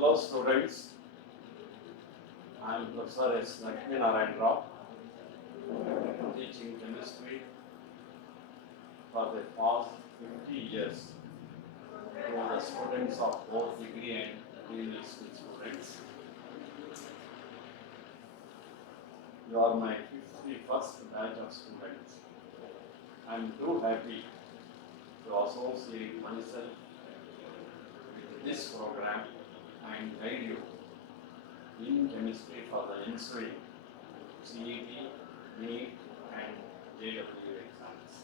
Hello students, I am Professor Srilakshmi Narayana Rao, teaching chemistry for the past 50 years to the students of both degree and university students. You are my 51st batch of students. I am too happy to associate myself with this program and guide you in chemistry for the ensuing CET, NEET and JW exams.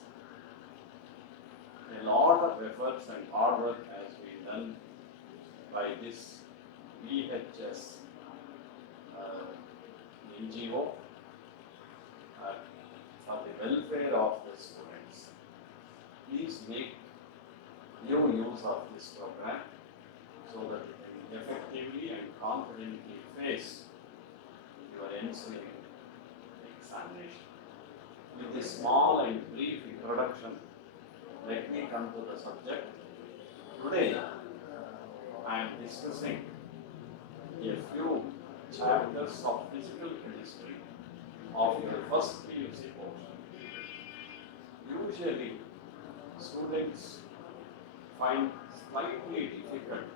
A lot of efforts and hard work has been done by this VHS NGO for the welfare of the students. Please make new use of this program so that you can effectively and confidently face your ensuing examination. With this small and brief introduction, let me come to the subject. Today, I am discussing a few chapters of physical chemistry of your first PUC portion. Usually, students find slightly difficult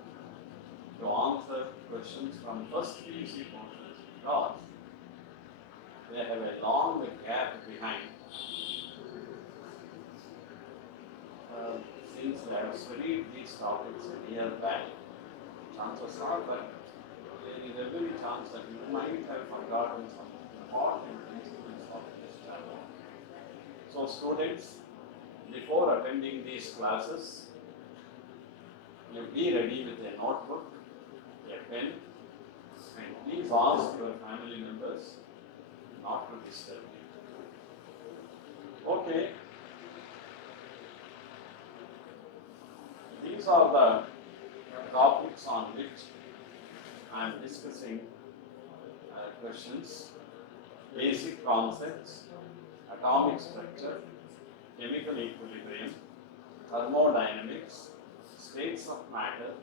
to answer questions from first PUC portions because they have a long gap behind. Since they have studied these topics a year back, chances are that there is every chance that you might have forgotten some important principles of this chapter. So students, before attending these classes, you be ready with a notebook, a pen, and please ask your family members not to disturb you. Okay. These are the topics on which I am discussing questions: basic concepts, atomic structure, chemical equilibrium, thermodynamics, states of matter,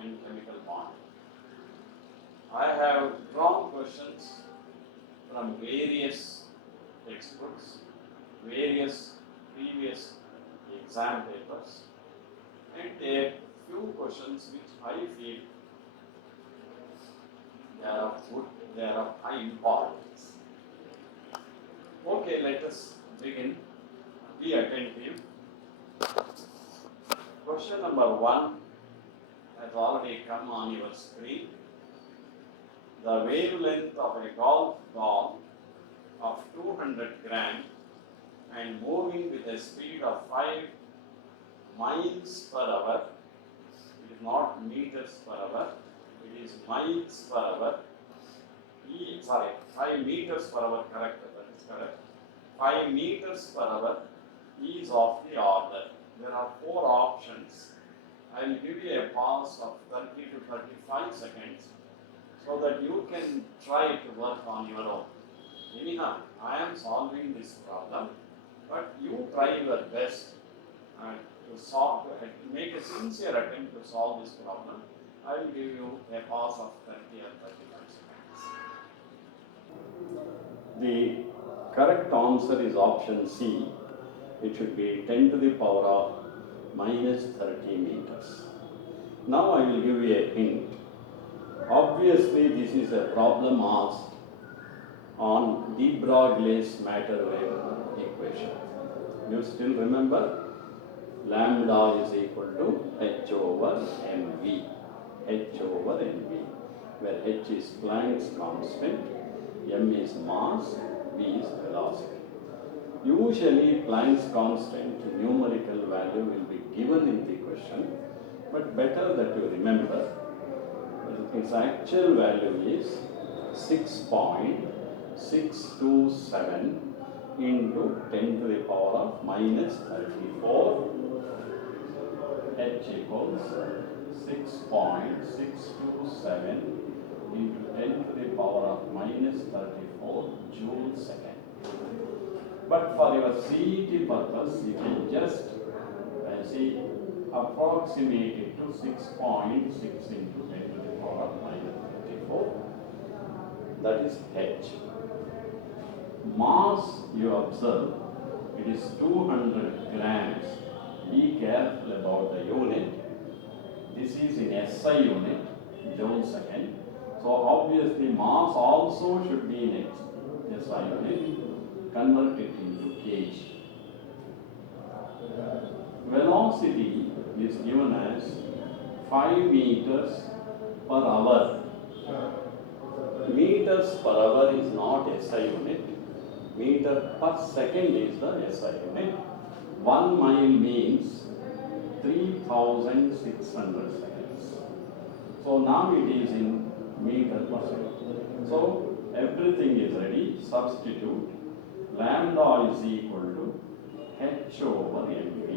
and chemical bonding. I have drawn questions from various textbooks, various previous exam papers, and a few questions which I feel they are of good, they are of high importance. Okay, let us begin. Be attentive. Question number 1 has already come on your screen. The wavelength of a golf ball of 200 gram and moving with a speed of 5 miles per hour, it is not meters per hour, it is miles per hour, 5 meters per hour, correct, that is correct. 5 meters per hour is of the order. There are 4 options. I will give you a pause of 30 to 35 seconds so that you can try to work on your own. Anyhow, I am solving this problem, but you try your best to solve, make a sincere attempt to solve this problem. I will give you a pause of 30 or 35 seconds. The correct answer is option C. It should be 10 to the power of minus 30 meters. Now I will give you a hint. Obviously, this is a problem asked on de Broglie's matter wave equation. You still remember? Lambda is equal to h over mv, h over mv, where h is Planck's constant, m is mass, v is velocity. Usually Planck's constant numerical value will be given in the question, but better that you remember that its actual value is 6.627 into 10 to the power of minus 34. H equals 6.627 into 10 to the power of minus 34 joule second. But for your CET purpose, you can just approximate it to 6.6 into 10 to the power minus 34. That is H. Mass, you observe, it is 200 grams. Be careful about the unit. This is in SI unit, joule second. So obviously mass also should be in SI unit. Convert it into kg. Velocity is given as 5 meters per hour. Meters per hour is not SI unit. Meter per second is the SI unit. 1 mile means 3,600 seconds. So now it is in meter per second. So everything is ready. Substitute. Lambda is equal to H over mv.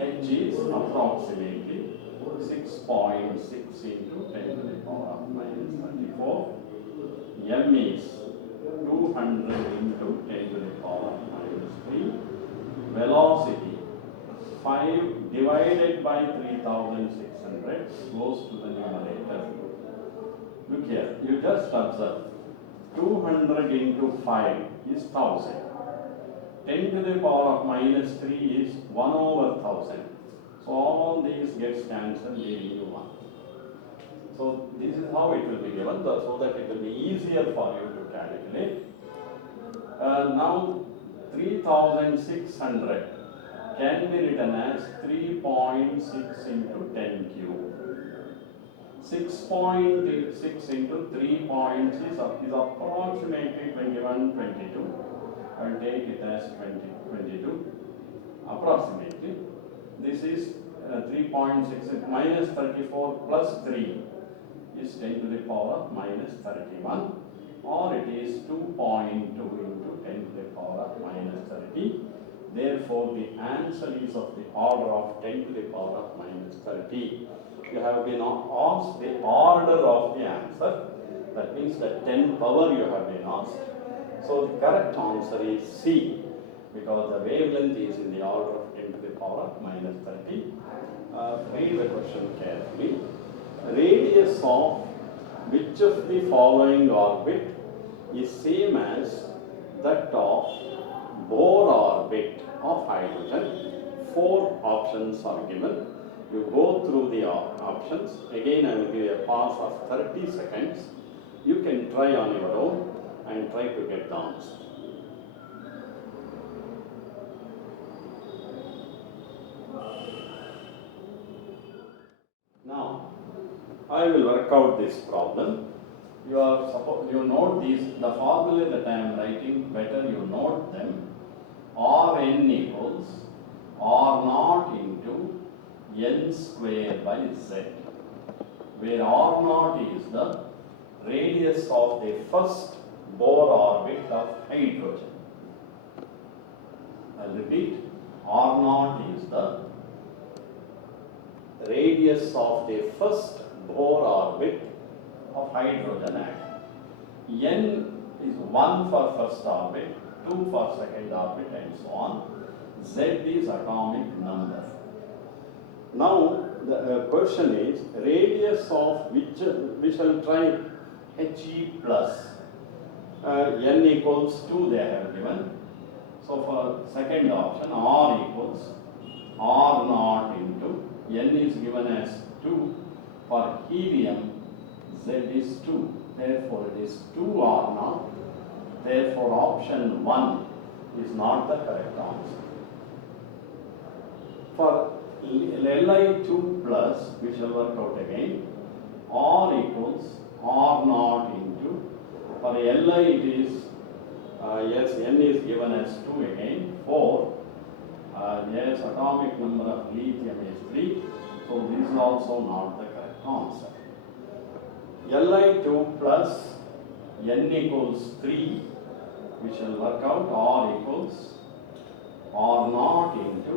H is approximately 6.6 into 10 to the power of minus 34. M is 200 into 10 to the power of minus 3. Velocity 5 divided by 3,600 goes to the numerator. Look here, you just observe 200 into 5 is 1000. 10 to the power of minus 3 is 1 over 1000. So all these gets cancelled, leaving you 1. So this is how it will be given, so that it will be easier for you to calculate. Now 3600 can be written as 3.6 into 10 cube. 6.6 into 3 points is approximately 21, 22. I will take it as 22 approximately. This is 3.6 minus 34 plus 3 is 10 to the power of minus 31, or it is 2.2 into 10 to the power of minus 30. Therefore, the answer is of the order of 10 to the power of minus 30. You have been asked the order of the answer. That means the 10 power you have been asked. So the correct answer is C, because the wavelength is in the order of 10 to the power of minus 30. Read the question carefully. Radius of which of the following orbit is same as that of Bohr orbit of hydrogen? 4 options are given. You go through the options. Again, I will give you a pause of 30 seconds. You can try on your own and try to get the answer. Now, I will work out this problem. You note these, the formula that I am writing, better you note them. Rn equals R0 into n square by z, where R0 is the radius of the first Bohr orbit of hydrogen. I will repeat, R0 is the radius of the first Bohr orbit of hydrogen atom. N is 1 for first orbit, 2 for second orbit, and so on. Z is atomic number. Now the question is radius of which we shall try He plus n equals 2 they have given. So for second option R equals R0 into n is given as 2. For helium Z is 2. Therefore it is 2 R0. Therefore option 1 is not the correct answer. For Li2 plus, we shall work out again. R equals R0 into, for Li it is, yes, n is given as 2 again, 4. Yes, atomic number of lithium is 3. So this is also not the correct answer. Li2 plus n equals 3. We shall work out R equals R0 into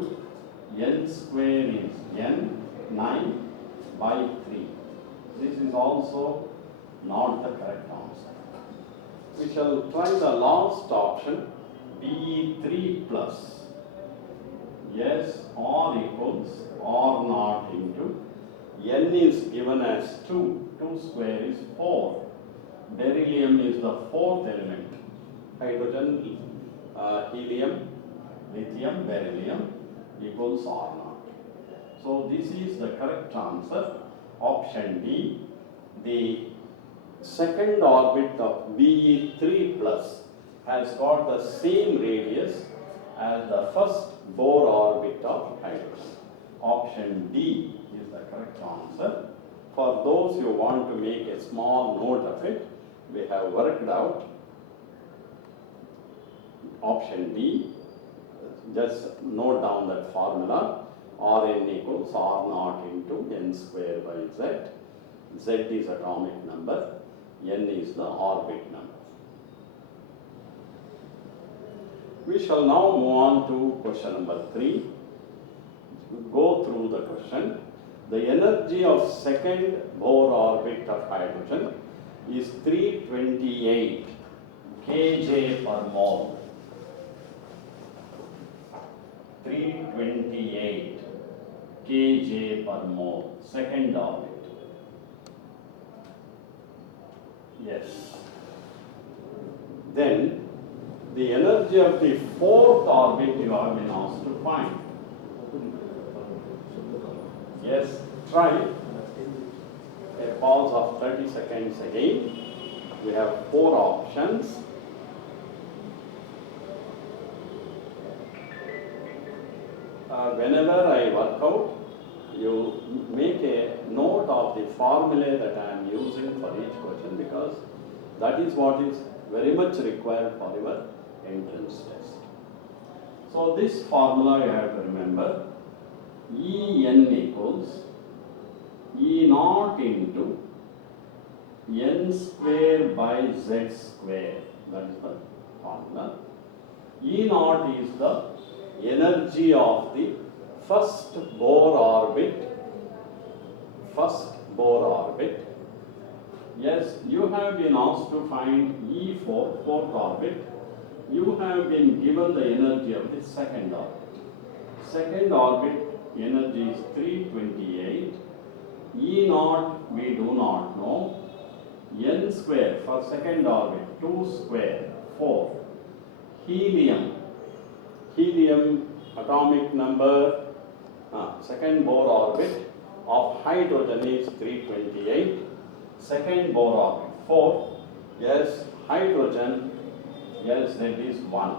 n square is n, 9 by 3. This is also not the correct answer. We shall try the last option, Be3 plus. Yes, R equals R0 into N is given as 2. 2 square is 4. Beryllium is the fourth element. Hydrogen, helium, lithium, beryllium equals R0. So this is the correct answer. Option D. The second orbit of Be3 plus has got the same radius as the first Bohr orbit of hydrogen. Option D is the correct answer. For those who want to make a small note of it, we have worked out option D. Just note down that formula. Rn equals R0 into n square by z. Z is atomic number, n is the orbit number. We shall now move on to question number 3. Go through the question. The energy of second Bohr orbit of hydrogen is 328 kJ per mole. 328 kJ per mole, second orbit. Yes. Then the energy of the fourth orbit you have been asked to find. Yes, try. A pause of 30 seconds again. We have 4 options. Whenever I work out, you make a note of the formula that I am using for each question, because that is what is very much required for your entrance test. So this formula you have to remember. En equals E0 into n square by z square. That is the formula. E0 is the energy of the first Bohr orbit. First Bohr orbit. Yes, you have been asked to find E4, fourth orbit. You have been given the energy of the second orbit. Second orbit energy is 328. E0 we do not know. N square for second orbit, 2 square, 4. Helium. Helium atomic number, second Bohr orbit of hydrogen is 328. Second Bohr orbit, 4. Yes, hydrogen, yes, that is 1.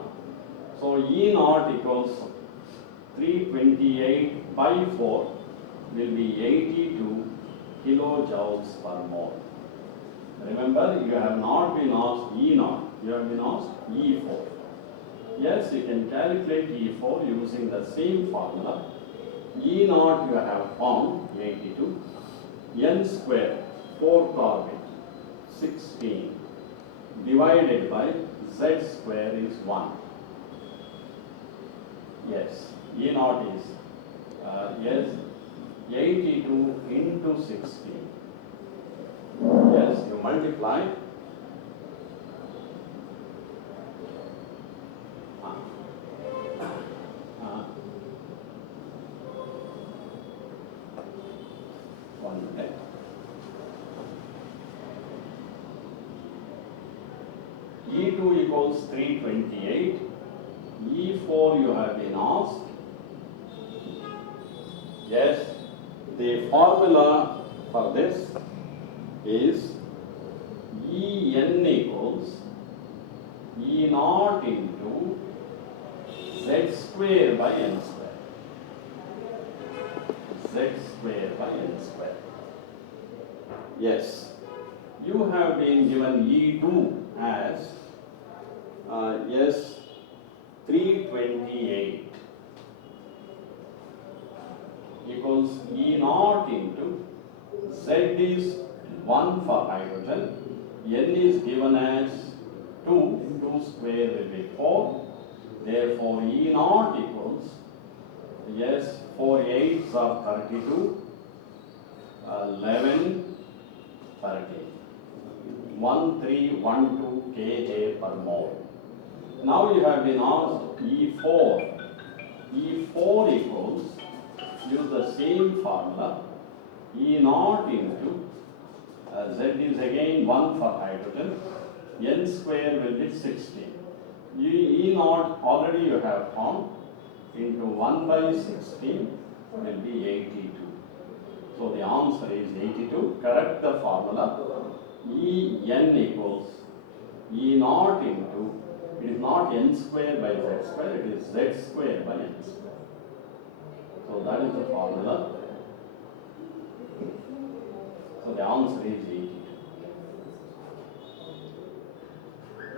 So E0 equals 328 by 4 will be 82 kilojoules per mole. Remember, you have not been asked E0, you have been asked E4. Yes, you can calculate E4 using the same formula. E0 you have found 82. N square, fourth orbit, 16, divided by z square is 1. Yes, E0 is, yes, 82 into 16. Yes, you multiply. One minute. E2 equals 328. E4 you have been asked. Yes, the formula for this is En equals E0 into z square by n square. Z square by n square. Yes, you have been given E2 as yes, 328 equals E0 into Z is 1 for hydrogen, N is given as 2, 2 square will be 4, therefore E0 equals, yes, 4 8s are 32, 11, 30, 1312 kJ per mole. Now you have been asked E4. E4 equals, use the same formula, E naught into Z is again 1 for hydrogen, N square will be 16. E naught already you have found, into 1 by 16 will be 82. So the answer is 82. Correct the formula. En equals E naught into, it is not n square by z square, it is z square by n square. So that is the formula. So the answer is 82.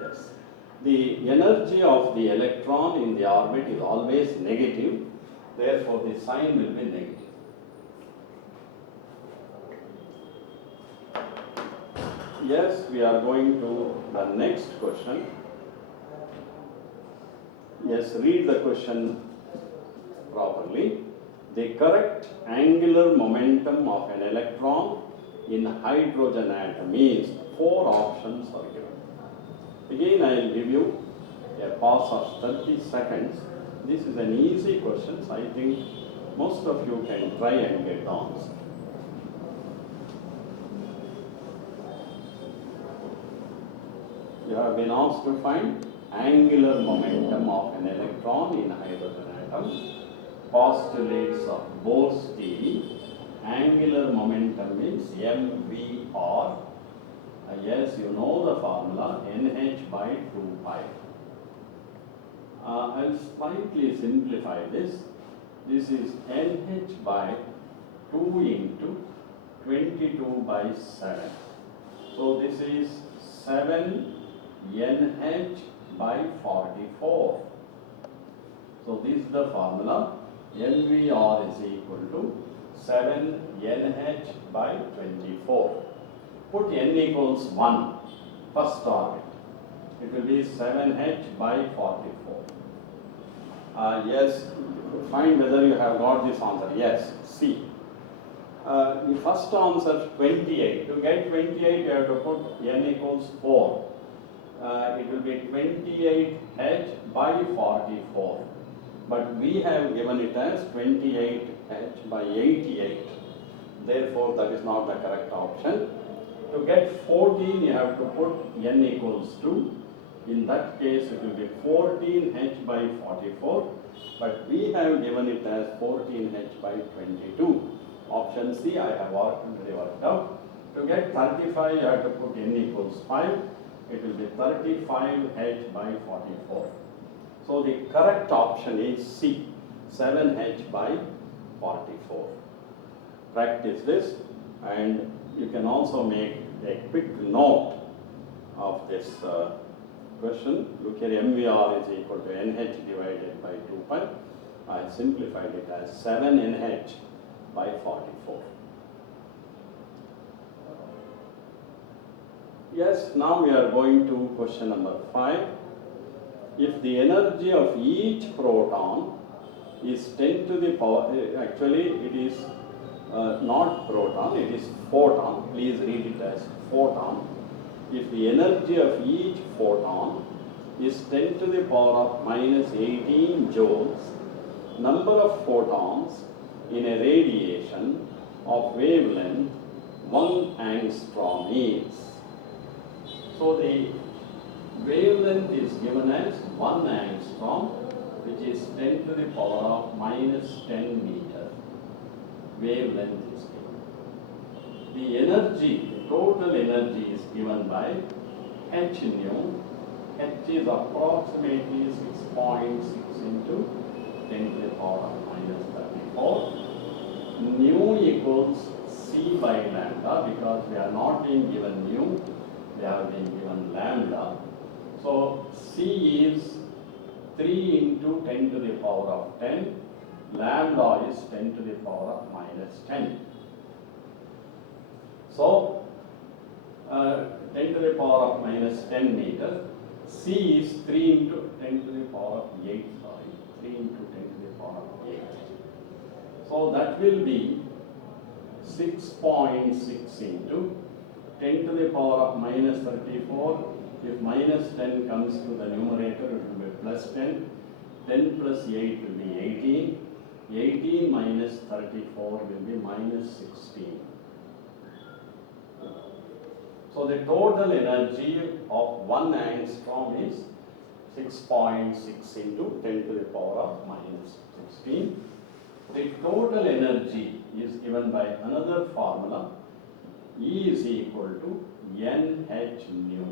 Yes. The energy of the electron in the orbit is always negative, therefore the sign will be negative. Yes, we are going to the next question. Yes, read the question properly. The correct angular momentum of an electron in hydrogen atom is, 4 options are given. Again, I will give you a pause of 30 seconds. This is an easy question. I think most of you can try and get the answer. You have been asked to find angular momentum of an electron in hydrogen atom. Postulates of Bohr's theory. Angular momentum is mvr. Yes, you know the formula, nh by 2 pi. I'll slightly simplify this. This is nh by 2 into 22 by 7. So this is 7 nh by 44. So this is the formula. mvr is equal to 7 nh by 24. Put n equals 1, first orbit. It will be 7h by 44. Yes, find whether you have got this answer. Yes, C. The first answer 28. To get 28, you have to put n equals 4. It will be 28h by 44. But we have given it as 28h by 88. Therefore, that is not the correct option. To get 14, you have to put n equals 2. In that case, it will be 14h by 44. But we have given it as 14h by 22. Option C, I have already worked out. To get 35, you have to put n equals 5. It will be 35h by 44. So the correct option is C, 7h by 44. Practice this, and you can also make a quick note of this question. Look here, mvr is equal to nh divided by 2 pi. I simplified it as 7 nh by 44. Yes, now we are going to question number 5. If the energy of each proton is 10 to the power, actually it is not proton, it is photon. Please read it as photon. If the energy of each photon is 10 to the power of minus 18 joules, number of photons in a radiation of wavelength 1 angstrom is. So the wavelength is given as 1 angstrom, which is 10 to the power of minus 10 meter. Wavelength is given. The energy, the total energy is given by h nu. H is approximately 6.6 into 10 to the power of minus 34. Nu equals C by lambda, because we are not being given nu, they are being given lambda. So C is 3 into 10 to the power of 10. Lambda is 10 to the power of minus 10. So 10 to the power of minus 10 meter. C is 3 into 10 to the power of 8. 3 into 10 to the power of 8. So that will be 6.6 into 10 to the power of minus 34. If minus 10 comes to the numerator, it will be plus 10. 10 plus 8 will be 18. 18 minus 34 will be minus 16. So the total energy of 1 angstrom is 6.6 into 10 to the power of minus 16. The total energy is given by another formula. E is equal to NH nu.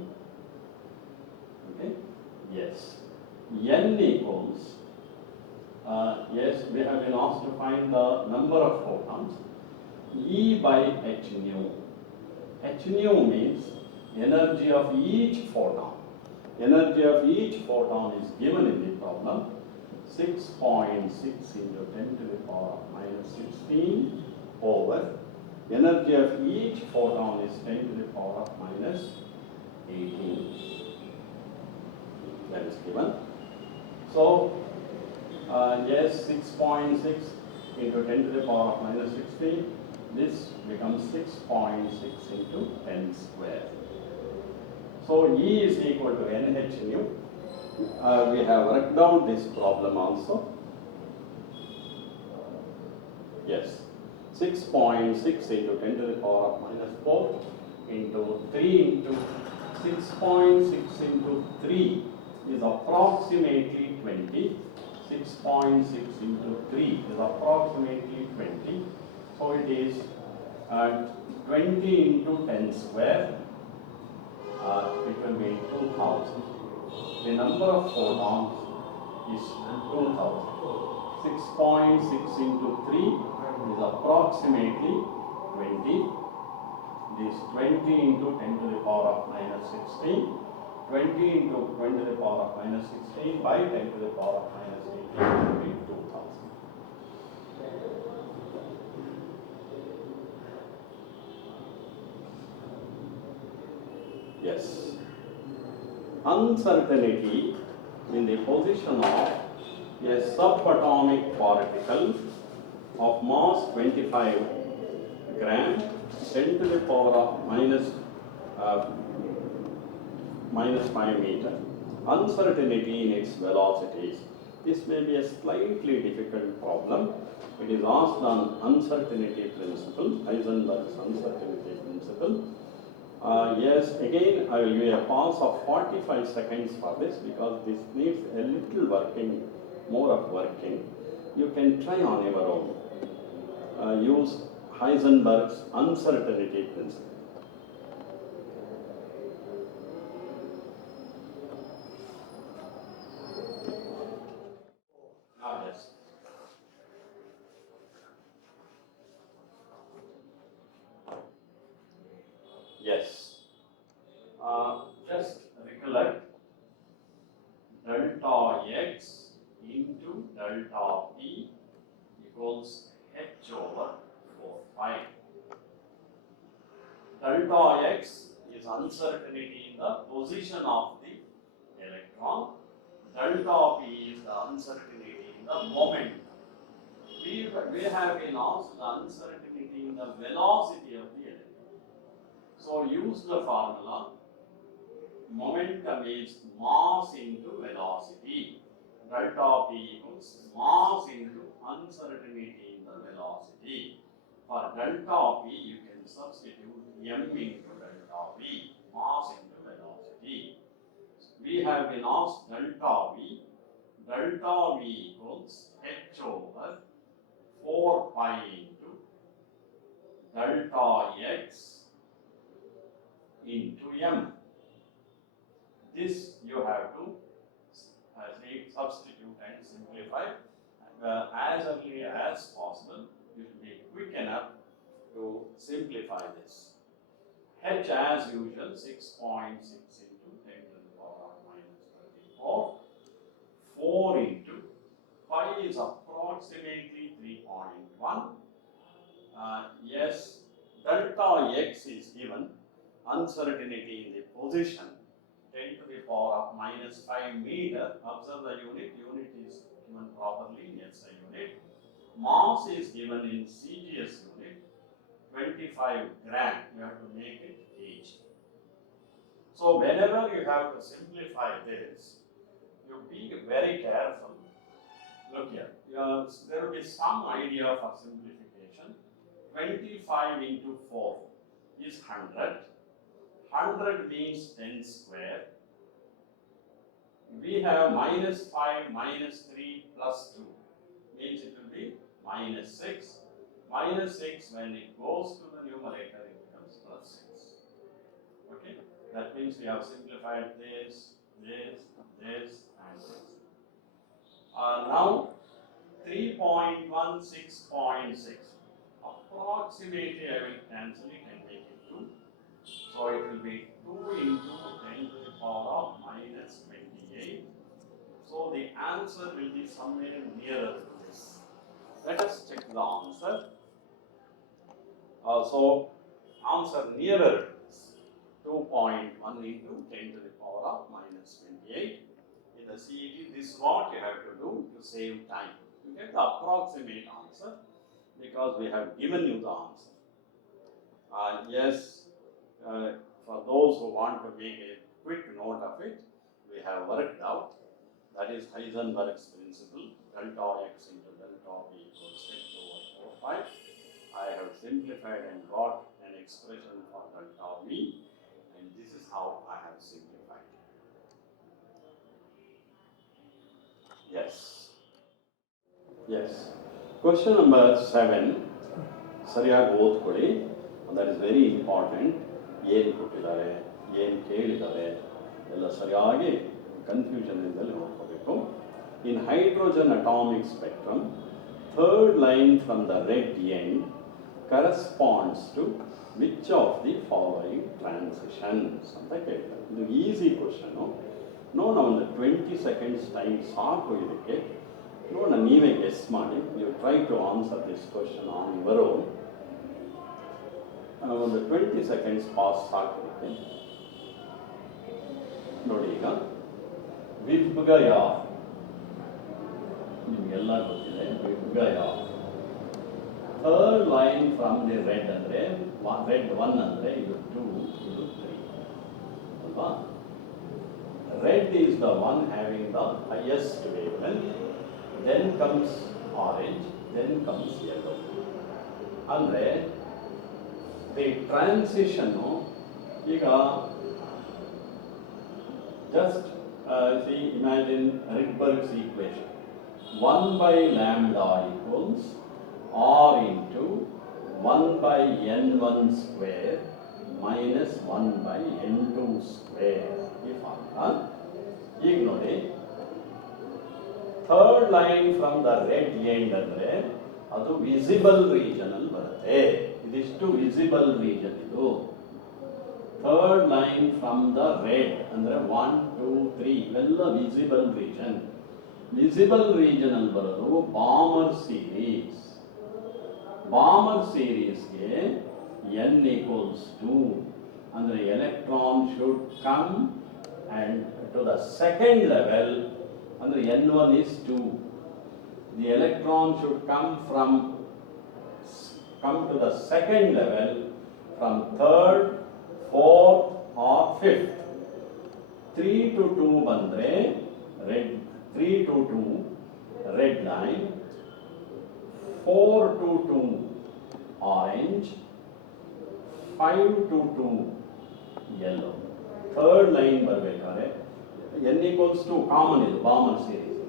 Okay? Yes. N equals, yes, we have been asked to find the number of photons. E by H nu. H nu means energy of each photon. Energy of each photon is given in the problem. 6.6 into 10 to the power of minus 16 over energy of each photon is 10 to the power of minus 18. That is given. So, yes, 6.6 into 10 to the power of minus 16. This becomes 6.6 into 10 square. So, E is equal to NH nu. We have worked out this problem also. Yes, 6.6 into 10 to the power of minus 4 into 3 into 6.6 into 3 is approximately 20. 6.6 into 3 is approximately 20. So it is 20 into 10 square. It will be 2000. The number of photons is 2000. 6.6 into 3 is approximately 20. This 20 into 10 to the power of minus 16. 20 into 10 to the power of minus 16 by 10 to the power of minus 18 will be 2000. Yes. Uncertainty in the position of a subatomic particle of mass 25 gram 10 to the power of minus 5 meter. Uncertainty in its velocities. This may be a slightly difficult problem. It is asked on uncertainty principle, Heisenberg's uncertainty principle. Yes, again I will give a pause of 45 seconds for this because this needs a little working, more of working. You can try on your own. Use Heisenberg's uncertainty principle. Yes. Yes. Just recollect delta x into delta p equals h over 4 pi. Delta x is uncertainty in the position of the electron. Delta p is the uncertainty in the moment. We have been asked the uncertainty in the velocity of the electron. So use the formula. Momentum is mass into velocity. Delta p equals mass into uncertainty in the velocity. For delta p, you can substitute m into delta v, mass into velocity. We have been asked delta v. Delta v equals h over 4 pi into delta x into m. This you have to substitute and simplify as early as possible. You should be quick enough to simplify this. H as usual 6.6 into 10 to the power of minus 34. 4 into pi is approximately 3.1. Yes, delta x is given, uncertainty in the position 10 to the power of minus 5 meter. Observe the unit is given properly in SI unit. Mass is given in CGS unit, 25 gram. You have to make it kg. So whenever you have to simplify this, you be very careful. Look here. There will be some idea for simplification. 25 into 4 is 100. 100 means 10 square. We have minus 5, minus 3, plus 2. Means it will be minus 6. Minus 6, when it goes to the numerator, it becomes plus 6. Okay? That means we have simplified this, this, this, and this. Now, 3.16.6. Approximately, I will cancel it and make it 2. So it will be 2 into 10 to the power of minus 28. So the answer will be somewhere nearer to this. Let us check the answer. So answer nearer is 2.1 into 10 to the power of minus 28. In the CET, this is what you have to do to save time. You get the approximate answer because we have given you the answer. Yes, for those who want to make a quick note of it, we have worked out. That is Heisenberg's principle, delta x into delta v equals 10 over 4 pi. I have simplified and got an expression for delta v, and this is how I have simplified. Yes. Yes. Question number 7. ಸರಿಯಾಗಿ ಓದ್ಕೊಳ್ಳಿ. That is very important. ಏನು ಕೊಟ್ಟಿದ್ದಾರೆ, ಏನು ಕೇಳಿದ್ದಾರೆ ಎಲ್ಲ ಸರಿಯಾಗಿ confusion ಇಲ್ಲದೆ ನೋಡ್ಕೋಬೇಕು. In hydrogen atomic spectrum, third line from the red end corresponds to which of the following transitions ಅಂತ ಕೇಳ್ತಾರೆ. ಇದು ಈಸಿ ಕ್ವಶನು. ನೋಡೋಣ, ಒಂದು 20 seconds ಟೈಮ್ ಸಾಕು ಇದಕ್ಕೆ. ನೋಡೋಣ, ನೀವೇ ಗೆಸ್ ಮಾಡಿ. You try to answer this question on your own. ಒಂದು 20 seconds ಪಾಸ್ ಸಾಕಿರುತ್ತೆ. ನೋಡಿ, ಈಗ ವಿಭಗಯ ನಿಮಗೆಲ್ಲ ಗೊತ್ತಿದೆ. ವಿಭಗಯ third line from the red ಅಂದರೆ ರೆಡ್ 1 ಅಂದರೆ ಇದು 2, ಇದು 3 ಅಲ್ವಾ? Red is the one having the highest wavelength, then comes orange, then comes yellow. ಅಂದರೆ ದಿ ಟ್ರಾನ್ಸಿಷನ್ನು ಈಗ just see, imagine Rydberg's equation. 1 by lambda equals r into 1 by n1 square minus 1 by n2 square. ಈ formula. ಈಗ ನೋಡಿ, third line from the red end ಅಂದರೆ ಅದು visible region ಅಲ್ಲಿ ಬರುತ್ತೆ. ಇದಿಷ್ಟು ವಿಸಿಬಲ್ ರೀಜನ್. ಇದು third line from the red ಅಂದರೆ 1, 2, 3 ಇವೆಲ್ಲ ವಿಸಿಬಲ್ ರೀಜನ್. ವಿಸಿಬಲ್ ರೀಜನ್ ಅಲ್ಲಿ ಬರೋದು ಬಾಮರ್ ಸೀರೀಸ್. ಬಾಮರ್ ಸೀರೀಸ್ಗೆ n equals 2 ಅಂದರೆ electron should come and to the second level, ಅಂದರೆ n1 is 2. The electron should come to the second level from third, fourth or fifth. 3 to 2 ಬಂದರೆ red, 3 to 2 red line, 4 to 2 orange, 5 to 2 yellow. Third line ಬರಬೇಕಾದ್ರೆ n equals 2 common ಇದು ಬಾಮರ್ series.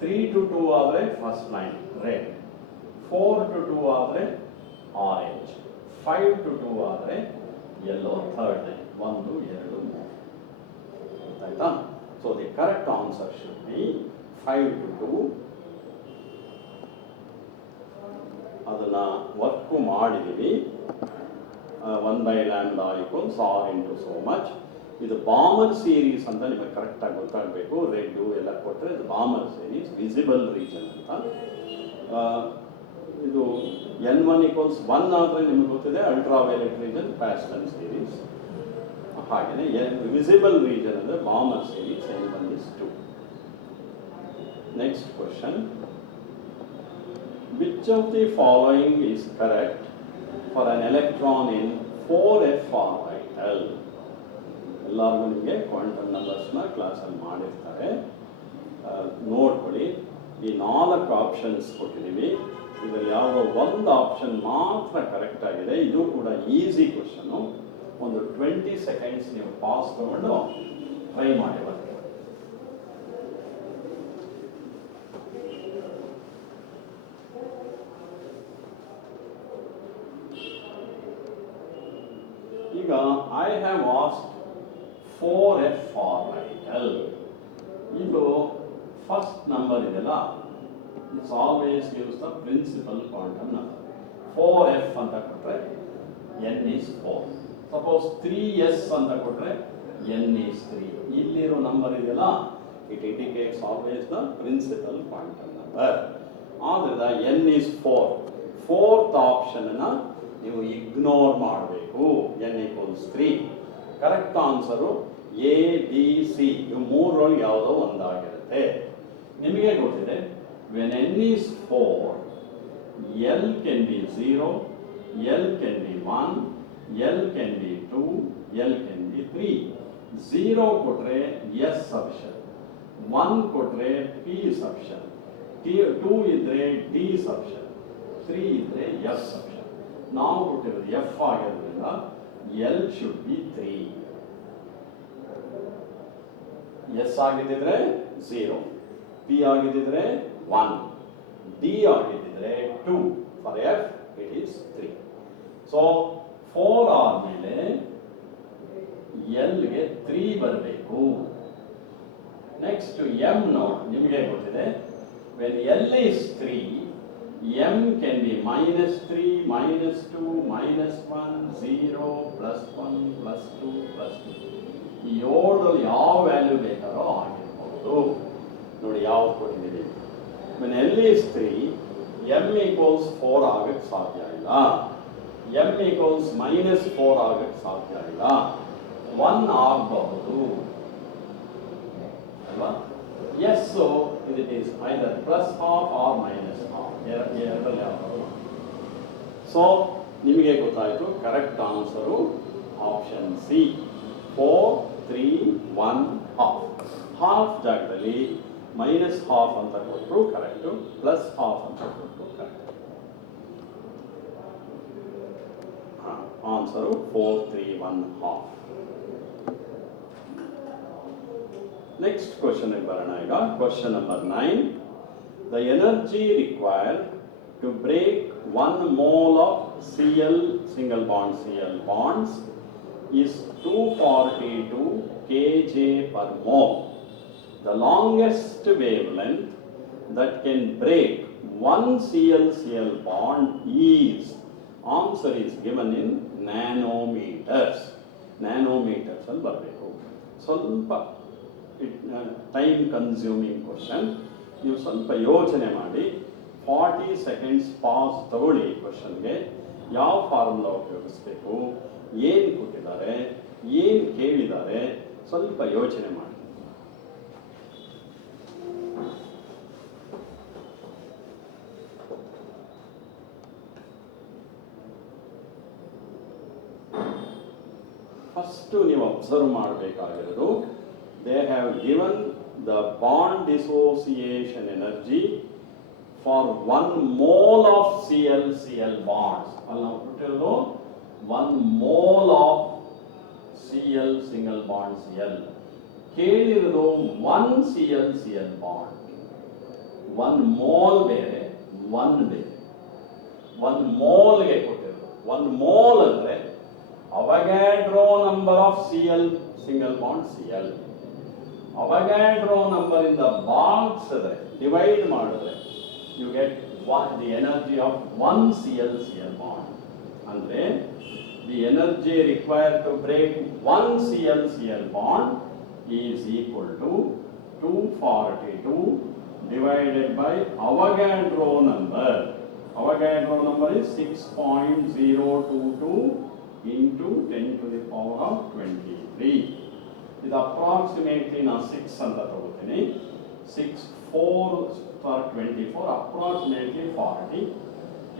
3 to 2 ಆದರೆ first line red, 4 to 2 ಆದರೆ orange, 5 to 2 ಆದರೆ yellow third line. 1, 2, 3 ಆಯ್ತಾ? So the correct answer should be 5 to 2. ಅದನ್ನ work ಮಾಡಿದೀವಿ. 1 by lambda equals r into so much. ಇದು ಬಾಮರ್ series ಅಂತ ನಿಮಗೆ ಕರೆಕ್ಟಾಗಿ ಗೊತ್ತಾಗಬೇಕು. ರೆಡ್ಡು ಎಲ್ಲ ಕೊಟ್ಟರೆ ಇದು ಬಾಮರ್ ಸೀರೀಸ್, ವಿಸಿಬಲ್ ರೀಜನ್ ಅಂತ. ಇದು n1 equals 1 ಆದರೆ ನಿಮಗೆ ಗೊತ್ತಿದೆ ಅಲ್ಟ್ರಾವೈಲೆಟ್ ರೀಜನ್, ಪ್ಯಾಸ್ಟಲ್ ಸೀರೀಸ್. ಹಾಗೆಯೇ ವಿಸಿಬಲ್ ರೀಜನ್ ಅಂದರೆ Balmer series, n1 is 2. Next question. Which of the following is correct for an electron in 4f orbital? ಎಲ್ಲರಿಗೂ ನಿಮಗೆ ಕ್ವಾಂಟಮ್ ನಂಬರ್ಸ್ನ ಕ್ಲಾಸಲ್ಲಿ ಮಾಡಿರ್ತಾರೆ, ನೋಡ್ಕೊಳ್ಳಿ. ಈ 4 ಆಪ್ಷನ್ಸ್ ಕೊಟ್ಟಿದ್ದೀವಿ. ಇದರಲ್ಲಿ ಯಾವುದೋ ಒಂದು ಆಪ್ಷನ್ ಮಾತ್ರ ಕರೆಕ್ಟ್ ಆಗಿದೆ. ಇದು ಕೂಡ ಈಸಿ ಕ್ವಶನ್ನು. ಒಂದು 20 ಸೆಕೆಂಡ್ಸ್ ನೀವು ಪಾಸ್ ತಗೊಂಡು ಟ್ರೈ ಮಾಡಿ ಬನ್ನಿ. ಈಗ I have asked 4f orbital. ಇದು ಫಸ್ಟ್ ನಂಬರ್ ಇದೆಯಲ್ಲ, it's always use the principal quantum number. 4f ಅಂತ ಕೊಟ್ಟರೆ n is 4. ಸಪೋಸ್ 3s ಅಂತ ಕೊಟ್ಟರೆ n is 3. ಇಲ್ಲಿರೋ ನಂಬರ್ ಇದೆಯಲ್ಲ, it indicates always the principal quantum number. ಆದ್ದರಿಂದ n is 4. ಫೋರ್ತ್ ಆಪ್ಷನ್ ಅನ್ನ ನೀವು ಇಗ್ನೋರ್ ಮಾಡಬೇಕು. n equals 3. Correct answer A B C, ಇವು ಮೂರರೊಳಗೆ ಯಾವುದೋ ಒಂದಾಗಿರುತ್ತೆ. ನಿಮಗೆ ಗೊತ್ತಿದೆ, when n is 4, L can be 0, L can be 1, L can be 2, L can be 3. 0 ಕೊಟ್ರೆ S ಸಫಿಷಿಯಂಟ್, 1 ಕೊಟ್ರೆ P ಸಫಿಷಿಯಂಟ್, 2 ಇದ್ರೆ D ಸಫಿಷಿಯಂಟ್, 3 ಇದ್ರೆ S ಸಫಿಷಿಯಂಟ್. ನಾವು ಕೊಟ್ಟಿರೋದು F ಆಗಿರೋದ್ರಿಂದ L should be 3. S ಆಗಿದ್ದಿದ್ರೆ 0, P ಆಗಿದ್ದಿದ್ರೆ 1, D ಆಗಿದ್ದಿದ್ರೆ 2. For F it is 3. So 4 ಆದ್ಮೇಲೆ L ಗೆ 3 ಬರಬೇಕು. ನೆಕ್ಸ್ಟ್ M ನೋಡಿ, ನಿಮಗೆ ಗೊತ್ತಿದೆ, when L is 3, M can be -3, -2, -1, 0, +1, +2, +2. ಈ 7ರಲ್ಲಿ ಯಾವ ವ್ಯಾಲ್ಯೂ ಬೇಕಾರೋ ಆಗಿರ್ಬೋದು. ನೋಡಿ ಯಾವ್ದು ಕೊಟ್ಟಿದ್ದೀವಿ. when L is 3, M equals 4 ಆಗಕ್ಕೆ ಸಾಧ್ಯ ಇಲ್ಲ. M equals -4 ಆಗಕ್ಕೆ ಸಾಧ್ಯ ಇಲ್ಲ. 1 ಆಗಬಹುದು ಅಲ್ವಾ? Yes, it is either +½ or -½ ಎರಡರಲ್ಲಿ ಯಾವುದು. ಸೊ ನಿಮಗೆ ಗೊತ್ತಾಯಿತು, correct answer option C, 4, 3, 1, ½ half ಜಾಗದಲ್ಲಿ -½ ಅಂತ ಕೊಟ್ಟರು ಕರೆಕ್ಟು, +½ ಅಂತ ಕೊಟ್ಟರು ಕರೆಕ್ಟ್. ಆನ್ಸರು 4, 3, 1, ½ ನೆಕ್ಸ್ಟ್ ಕ್ವಶನ್ ಬರೋಣ. ಈಗ question number 9. The energy required to break 1 mole of Cl single bond Cl bonds is 242 kJ per mole. The longest wavelength that can break 1 Cl bond is, answer is given in nanometers. Nanometers ಅಲ್ಲಿ ಬರಬೇಕು. ಸ್ವಲ್ಪ time consuming question. ನೀವು ಸ್ವಲ್ಪ ಯೋಚನೆ ಮಾಡಿ, 40 seconds pass ತಗೊಳ್ಳಿ. ಕ್ವಶನ್ಗೆ ಯಾವ ಫಾರ್ಮುಲಾ ಉಪಯೋಗಿಸ್ಬೇಕು, ಏನು ಕೊಟ್ಟಿದ್ದಾರೆ, ಏನು ಕೇಳಿದ್ದಾರೆ, ಸ್ವಲ್ಪ ಯೋಚನೆ ಮಾಡಿ. ಫಸ್ಟು ನೀವು ಅಬ್ಸರ್ವ್ ಮಾಡಬೇಕಾಗಿರೋದು, they have given the bond dissociation energy for 1 mole of Cl bonds. ಅಲ್ಲಿ ನಾವು ಕೊಟ್ಟಿರೋದು 1 mole of Cl single bond Cl. ಕೇಳಿರೋದು 1 Cl bond. 1 mole ಬೇರೆ, 1 ಬೇರೆ. 1 mole ಗೆ ಕೊಟ್ಟಿರೋದು 1 mole ಅಂದ್ರೆ Avogadro number of Cl single bond Cl. Avogadro number ಇಂದ ಭಾಗಿಸಿದ್ರೆ, ಡಿವೈಡ್ ಮಾಡಿದ್ರೆ, you get the energy of 1 Cl bond. ಅಂದ್ರೆ the energy required to break 1 Cl bond is equal to 242 divided by Avogadro number. Avogadro number is 6.022 into 10 to the power of 23. ಇದು approximately ನಾನು 6 ಅಂತ ತಗೋತೀನಿ. 6, 4 for 24, approximately 40.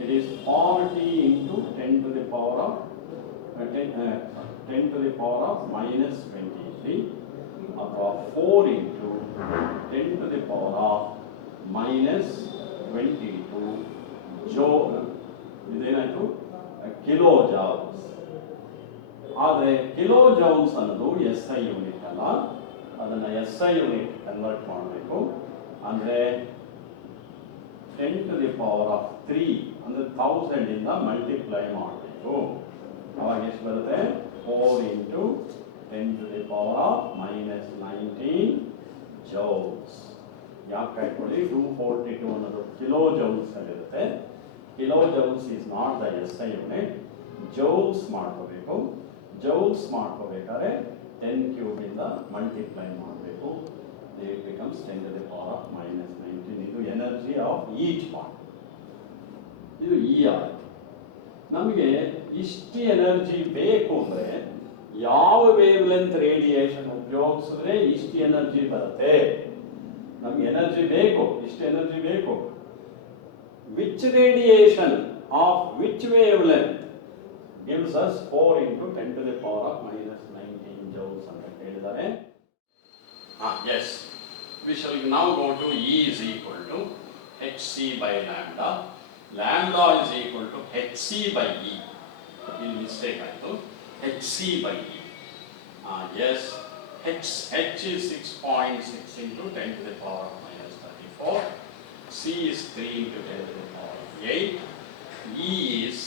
It is 40 into 10 to the power of 10 to the power of minus 23, ಅಥವಾ 4 into 10 to the power of minus 22 joule. ಇದೇನಾಯಿತು kilojoules. ಆದರೆ kilojoules ಅನ್ನೋದು SI unit ಅಲ್ಲ, ಅದನ್ನು SI unit convert ಮಾಡಬೇಕು. ಅಂದರೆ 10 to the power of 3 ಅಂದರೆ 1000 ಇಂದ multiply ಮಾಡಬೇಕು. ಅವಾಗ ಎಷ್ಟು ಬರುತ್ತೆ? 4 into 10 to the power of minus 19 joules. ಯಾಕೆ ಹಾಕೊಳ್ಳಿ? 242 ಅನ್ನೋದು kilojoules ಅಲ್ಲಿರುತ್ತೆ. kilojoules is not the SI unit. joules ಮಾಡ್ಕೋಬೇಕು. joules ಮಾಡ್ಕೋಬೇಕಾದ್ರೆ 10 cube ಇಂದ ಮಲ್ಟಿಪ್ಲೈ ಮಾಡಬೇಕು. it becomes 10 to the power of minus 19. ಇದು ಎನರ್ಜಿ ಆಫ್ ಈಚ್ ಪಾರ್ಟ್. ಇದು ಆಯಿತು. ನಮಗೆ ಇಷ್ಟು ಎನರ್ಜಿ ಬೇಕು ಅಂದರೆ ಯಾವ ವೇವ್ ಲೆಂತ್ ರೇಡಿಯೇಷನ್ ಉಪಯೋಗಿಸಿದ್ರೆ ಇಷ್ಟು ಎನರ್ಜಿ ಬರುತ್ತೆ. ನಮಗೆ ಎನರ್ಜಿ ಬೇಕು, ಇಷ್ಟು ಎನರ್ಜಿ ಬೇಕು. Which radiation of which wave length gives us 4 into 10 to the power of minus 19 joules ಅಂತ ಹೇಳಿದ್ದಾರೆ. Yes, we shall now go to E is equal to hc by lambda. Lambda is equal to hc by E. In mistake ಆಯಿತು. hc by E. Yes, h is 6.6 into 10 to the power of minus 34. C is 3 into 10 to the power of 8. E is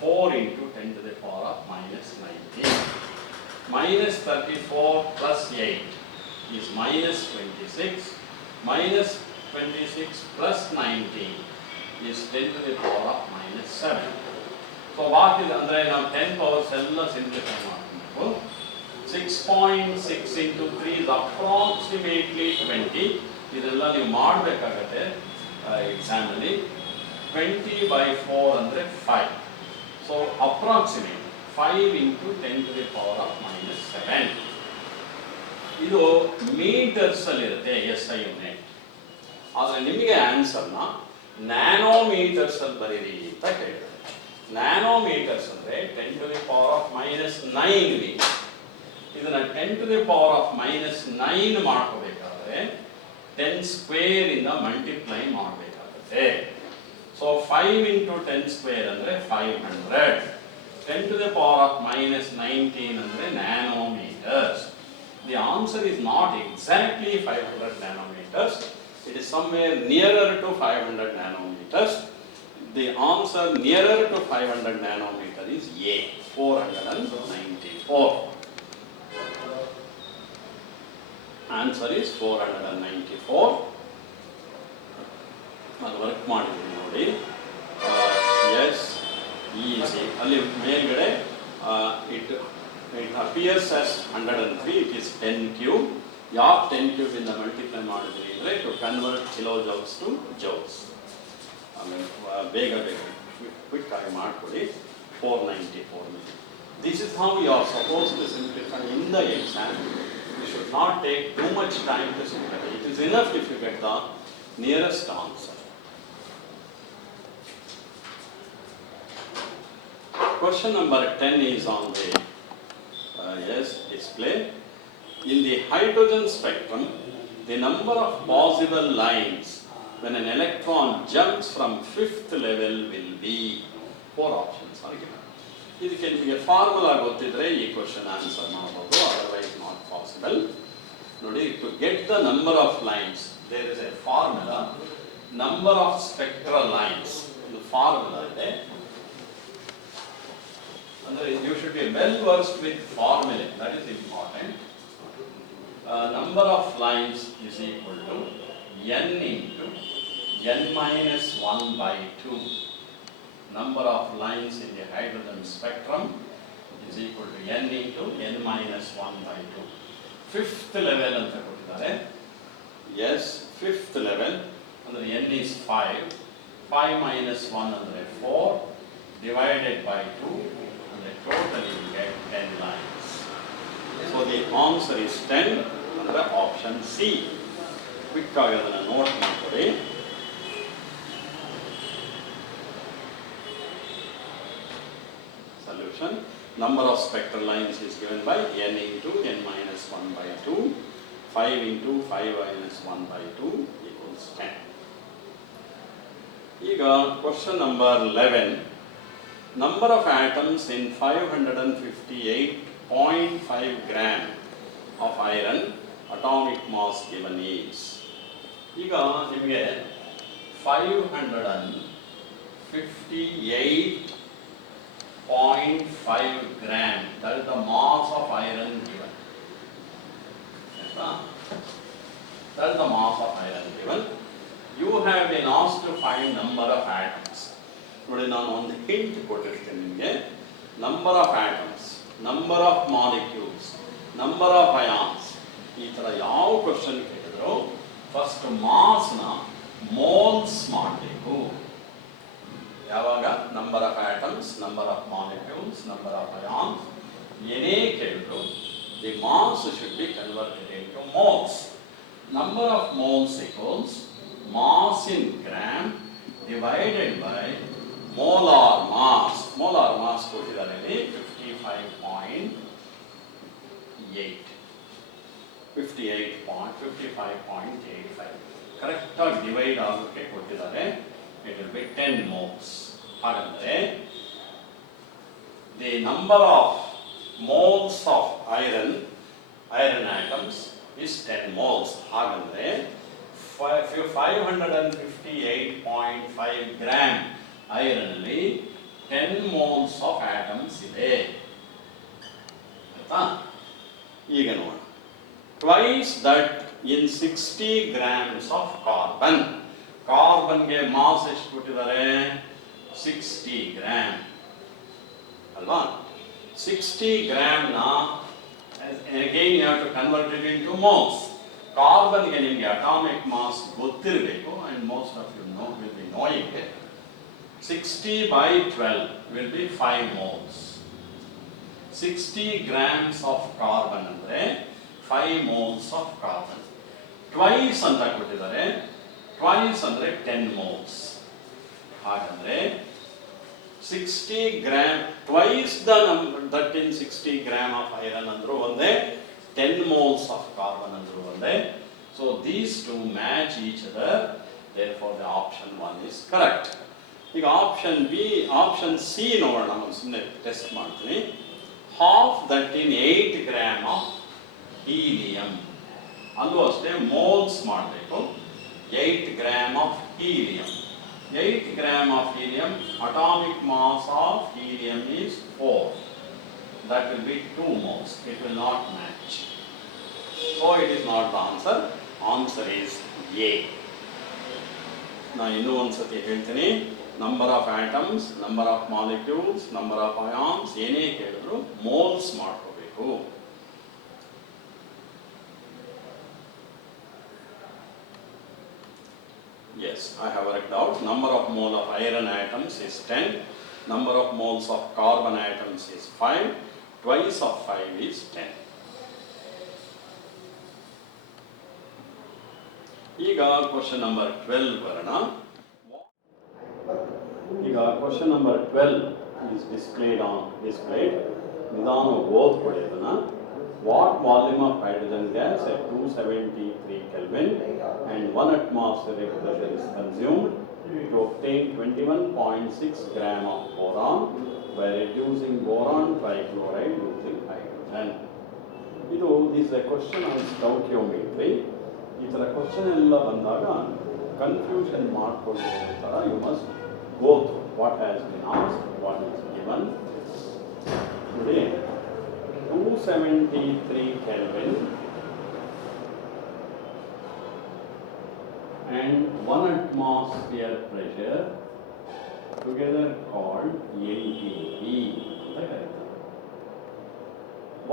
4 into 10 to the power of minus 19. Minus 34 plus 8 is minus 26. Minus 26 plus 19 is 10 to the power of minus 7. So what is ಅಂದರೆ ನಾವು 10 powers ಎಲ್ಲ simplify ಮಾಡಬೇಕು. 6.6 into 3 is approximately 20. ಇದೆಲ್ಲ ನೀವು ಮಾಡಬೇಕಾಗತ್ತೆ ಎಕ್ಸಾಮಲ್ಲಿ. 20 by 4 ಅಂದರೆ 5. So approximate 5 into 10 to the power of minus 7. ಇದು ಮೀಟರ್ಸ್ ಅಲ್ಲಿ ಇರುತ್ತೆ SI ಯೂನಿಟ್. ಆದರೆ ನಿಮಗೆ ಆನ್ಸರ್ನ ನ್ಯಾನೋಮೀಟರ್ಸ್ ಅಲ್ಲಿ ಬರೀರಿ ಅಂತ ಹೇಳಿದ್ದಾರೆ. ನ್ಯಾನೋಮೀಟರ್ಸ್ ಅಂದರೆ 10 to the power of minus 9 metre. ಇದನ್ನ 10 to the power of minus 9 ಮಾಡ್ಕೋಬೇಕಾದ್ರೆ 10 ಸ್ಕ್ವೇರ್ ಇಂದ ಮಲ್ಟಿಪ್ಲೈ ಮಾಡಬೇಕಾಗುತ್ತೆ. So 5 into 10 square ಅಂದರೆ 500. 10 to the power of minus 19 ಅಂದರೆ nanometers. The answer is not exactly 500 nanometers. It is somewhere nearer to 500 nanometers. The answer nearer to 500 nanometer is A, 494. Answer is 494. ಅದು work ಮಾಡಿದ್ದೀವಿ ನೋಡಿ. S easy ಅಲ್ಲಿ ಮೇಲ್ಗಡೆ it appears as 103. It is 10 cube. ಯಾಕೆ 10 cube ಇಂದ multiply ಮಾಡಿದ್ರಿ ಅಂದರೆ to convert kilojoules to joules. ಆಮೇಲೆ ಬೇಗ ಕ್ವಿಕ್ ಆಗಿ ಮಾಡ್ಕೊಳ್ಳಿ. 494. This is how you are supposed to simplify in the exam. You should not take too much time to simplify. It is enough if you get the nearest answer. Question number 10 is on the display. In the hydrogen spectrum, the number of possible lines when an electron jumps from 5th level will be 4 options are given. ಇದಕ್ಕೆ ನಿಮಗೆ formula ಗೊತ್ತಿದ್ರೆ ಈ question answer ಮಾಡಬಹುದು, otherwise not possible. ನೋಡಿ, to get the number of lines there is a formula. Number of spectral lines ಒಂದು formula ಇದೆ. ಅಂದರೆ you should be well versed with formula, that is important. Number of lines is equal to n into n minus 1 by 2. Number of lines in the hydrogen spectrum is equal to n into n minus 1 by 2. Fifth level ಅಂತ ಕೊಟ್ಟಿದ್ದಾರೆ. Yes, fifth level ಅಂದರೆ n is 5. 5 minus 1 ಅಂದರೆ 4 divided by 2 ಅಂದರೆ totally we get 10 lines. So the answer is 10 ಅಂದರೆ option C. Quick ಆಗಿ ಅದನ್ನು note ಮಾಡ್ಕೊಳ್ಳಿ. Solution. Number of spectral lines is given by n into n minus 1 by 2. 5 into 5 minus 1 by 2 equals is 10. ಈಗ question number 11. Number of atoms in 558.5 gram of iron, atomic mass given is. ಈಗ ನಿಮಗೆ 558.5 gram, that is the mass of iron given. That is the mass of iron given. You have been asked to find number of atoms. ನೋಡಿ ನಾನು ಒಂದು hint ಕೊಟ್ಟಿರ್ತೀನಿ ನಿಮಗೆ. Number of atoms, number of molecules, number of ions, ಈ ಥರ ಯಾವ question ಕೇಳಿದ್ರು first ಮಾಸ್ನ moles ಮಾಡಬೇಕು. ಯಾವಾಗ number of atoms, number of molecules, number of ions ಏನೇ ಕೇಳಿದ್ರು the mass should be converted into moles. Number of moles equals mass in gram divided by molar mass. Molar mass ಕೊಟ್ಟಿದ್ದಾರೆ 55.85. Correct ಆಗಿ divide ಆಗೋಕ್ಕೆ ಕೊಟ್ಟಿದ್ದಾರೆ. It will be 10 moles. ಹಾಗಾದರೆ the number of moles of iron atoms is 10 moles. ಹಾಗಂದ್ರೆ 558.5 gram iron ಅಲ್ಲಿ 10 moles of atoms ಇದೆ. ಆಯ್ತಾ? ಈಗ ನೋಡೋಣ. Twice that in 60 grams of carbon. ಕಾರ್ಬನ್ಗೆ mass ಎಷ್ಟು ಕೊಟ್ಟಿದ್ದಾರೆ? 60 ಗ್ರಾಮ್ ಅಲ್ವಾ? 60 ಗ್ರಾಮ್ನ again you have to convert it into moles. Carbon ಗೆ ನಿಮಗೆ atomic mass ಗೊತ್ತಿರಬೇಕು, and most of you will be knowing it. 60 by 12 will be 5 moles. 60 grams of carbon ಅಂದ್ರೆ 5 moles of carbon. Twice ಅಂತ ಕೊಟ್ಟಿದ್ದಾರೆ. Twice ಅಂದ್ರೆ 10 moles. ಹಾಗಂದ್ರೆ 60 gram, twice the number, that in 60 gram of iron andru onde, 10 moles of carbon andru onde. So these two match each other, therefore the option 1 is correct. ಈಗ option B, option C ನೋಡೋಣ. ನಾನು ಸುಮ್ಮನೆ test ಮಾಡ್ತೀನಿ. half that in 8 gram of helium. ಅಲ್ಲೂ ಅಷ್ಟೇ moles ಮಾಡಬೇಕು. 8 gram of helium. 8 gram of helium, atomic mass of helium is 4. That will be 2 moles. It will not match. So it is not the answer. Answer is A. Now ಇನ್ನೂ ಒಂದ್ಸತಿ ಹೇಳ್ತೀನಿ. Number of atoms, number of molecules, number of ions ಏನೇ ಕೇಳಿದ್ರು moles ಮಾಡ್ಕೋಬೇಕು. Yes, I have worked out. Number of mole of iron atoms is 10. Number of moles of carbon atoms is 5. Twice of 5 is 10. ಈಗ question number 12 ಬರೋಣ. ಈಗ question number 12 is displayed. ನಿಧಾನ ಓದ್ಕೊಳ್ಳಿ ಅದನ್ನ. What volume of hydrogen gas at 273 Kelvin and 1 atmospheric pressure is consumed to obtain 21.6 gram of boron by reducing boron trichloride using hydrogen. This is a question on Stoichiometry. ಈ ಥರ question ಎಲ್ಲ ಬಂದಾಗ confusion ಮಾಡ್ಕೊಳ್ಳೋ ಥರ you must go through what has been asked, what is given. ನೋಡಿ 273 Kelvin and 1 atmosphere pressure together called NTP.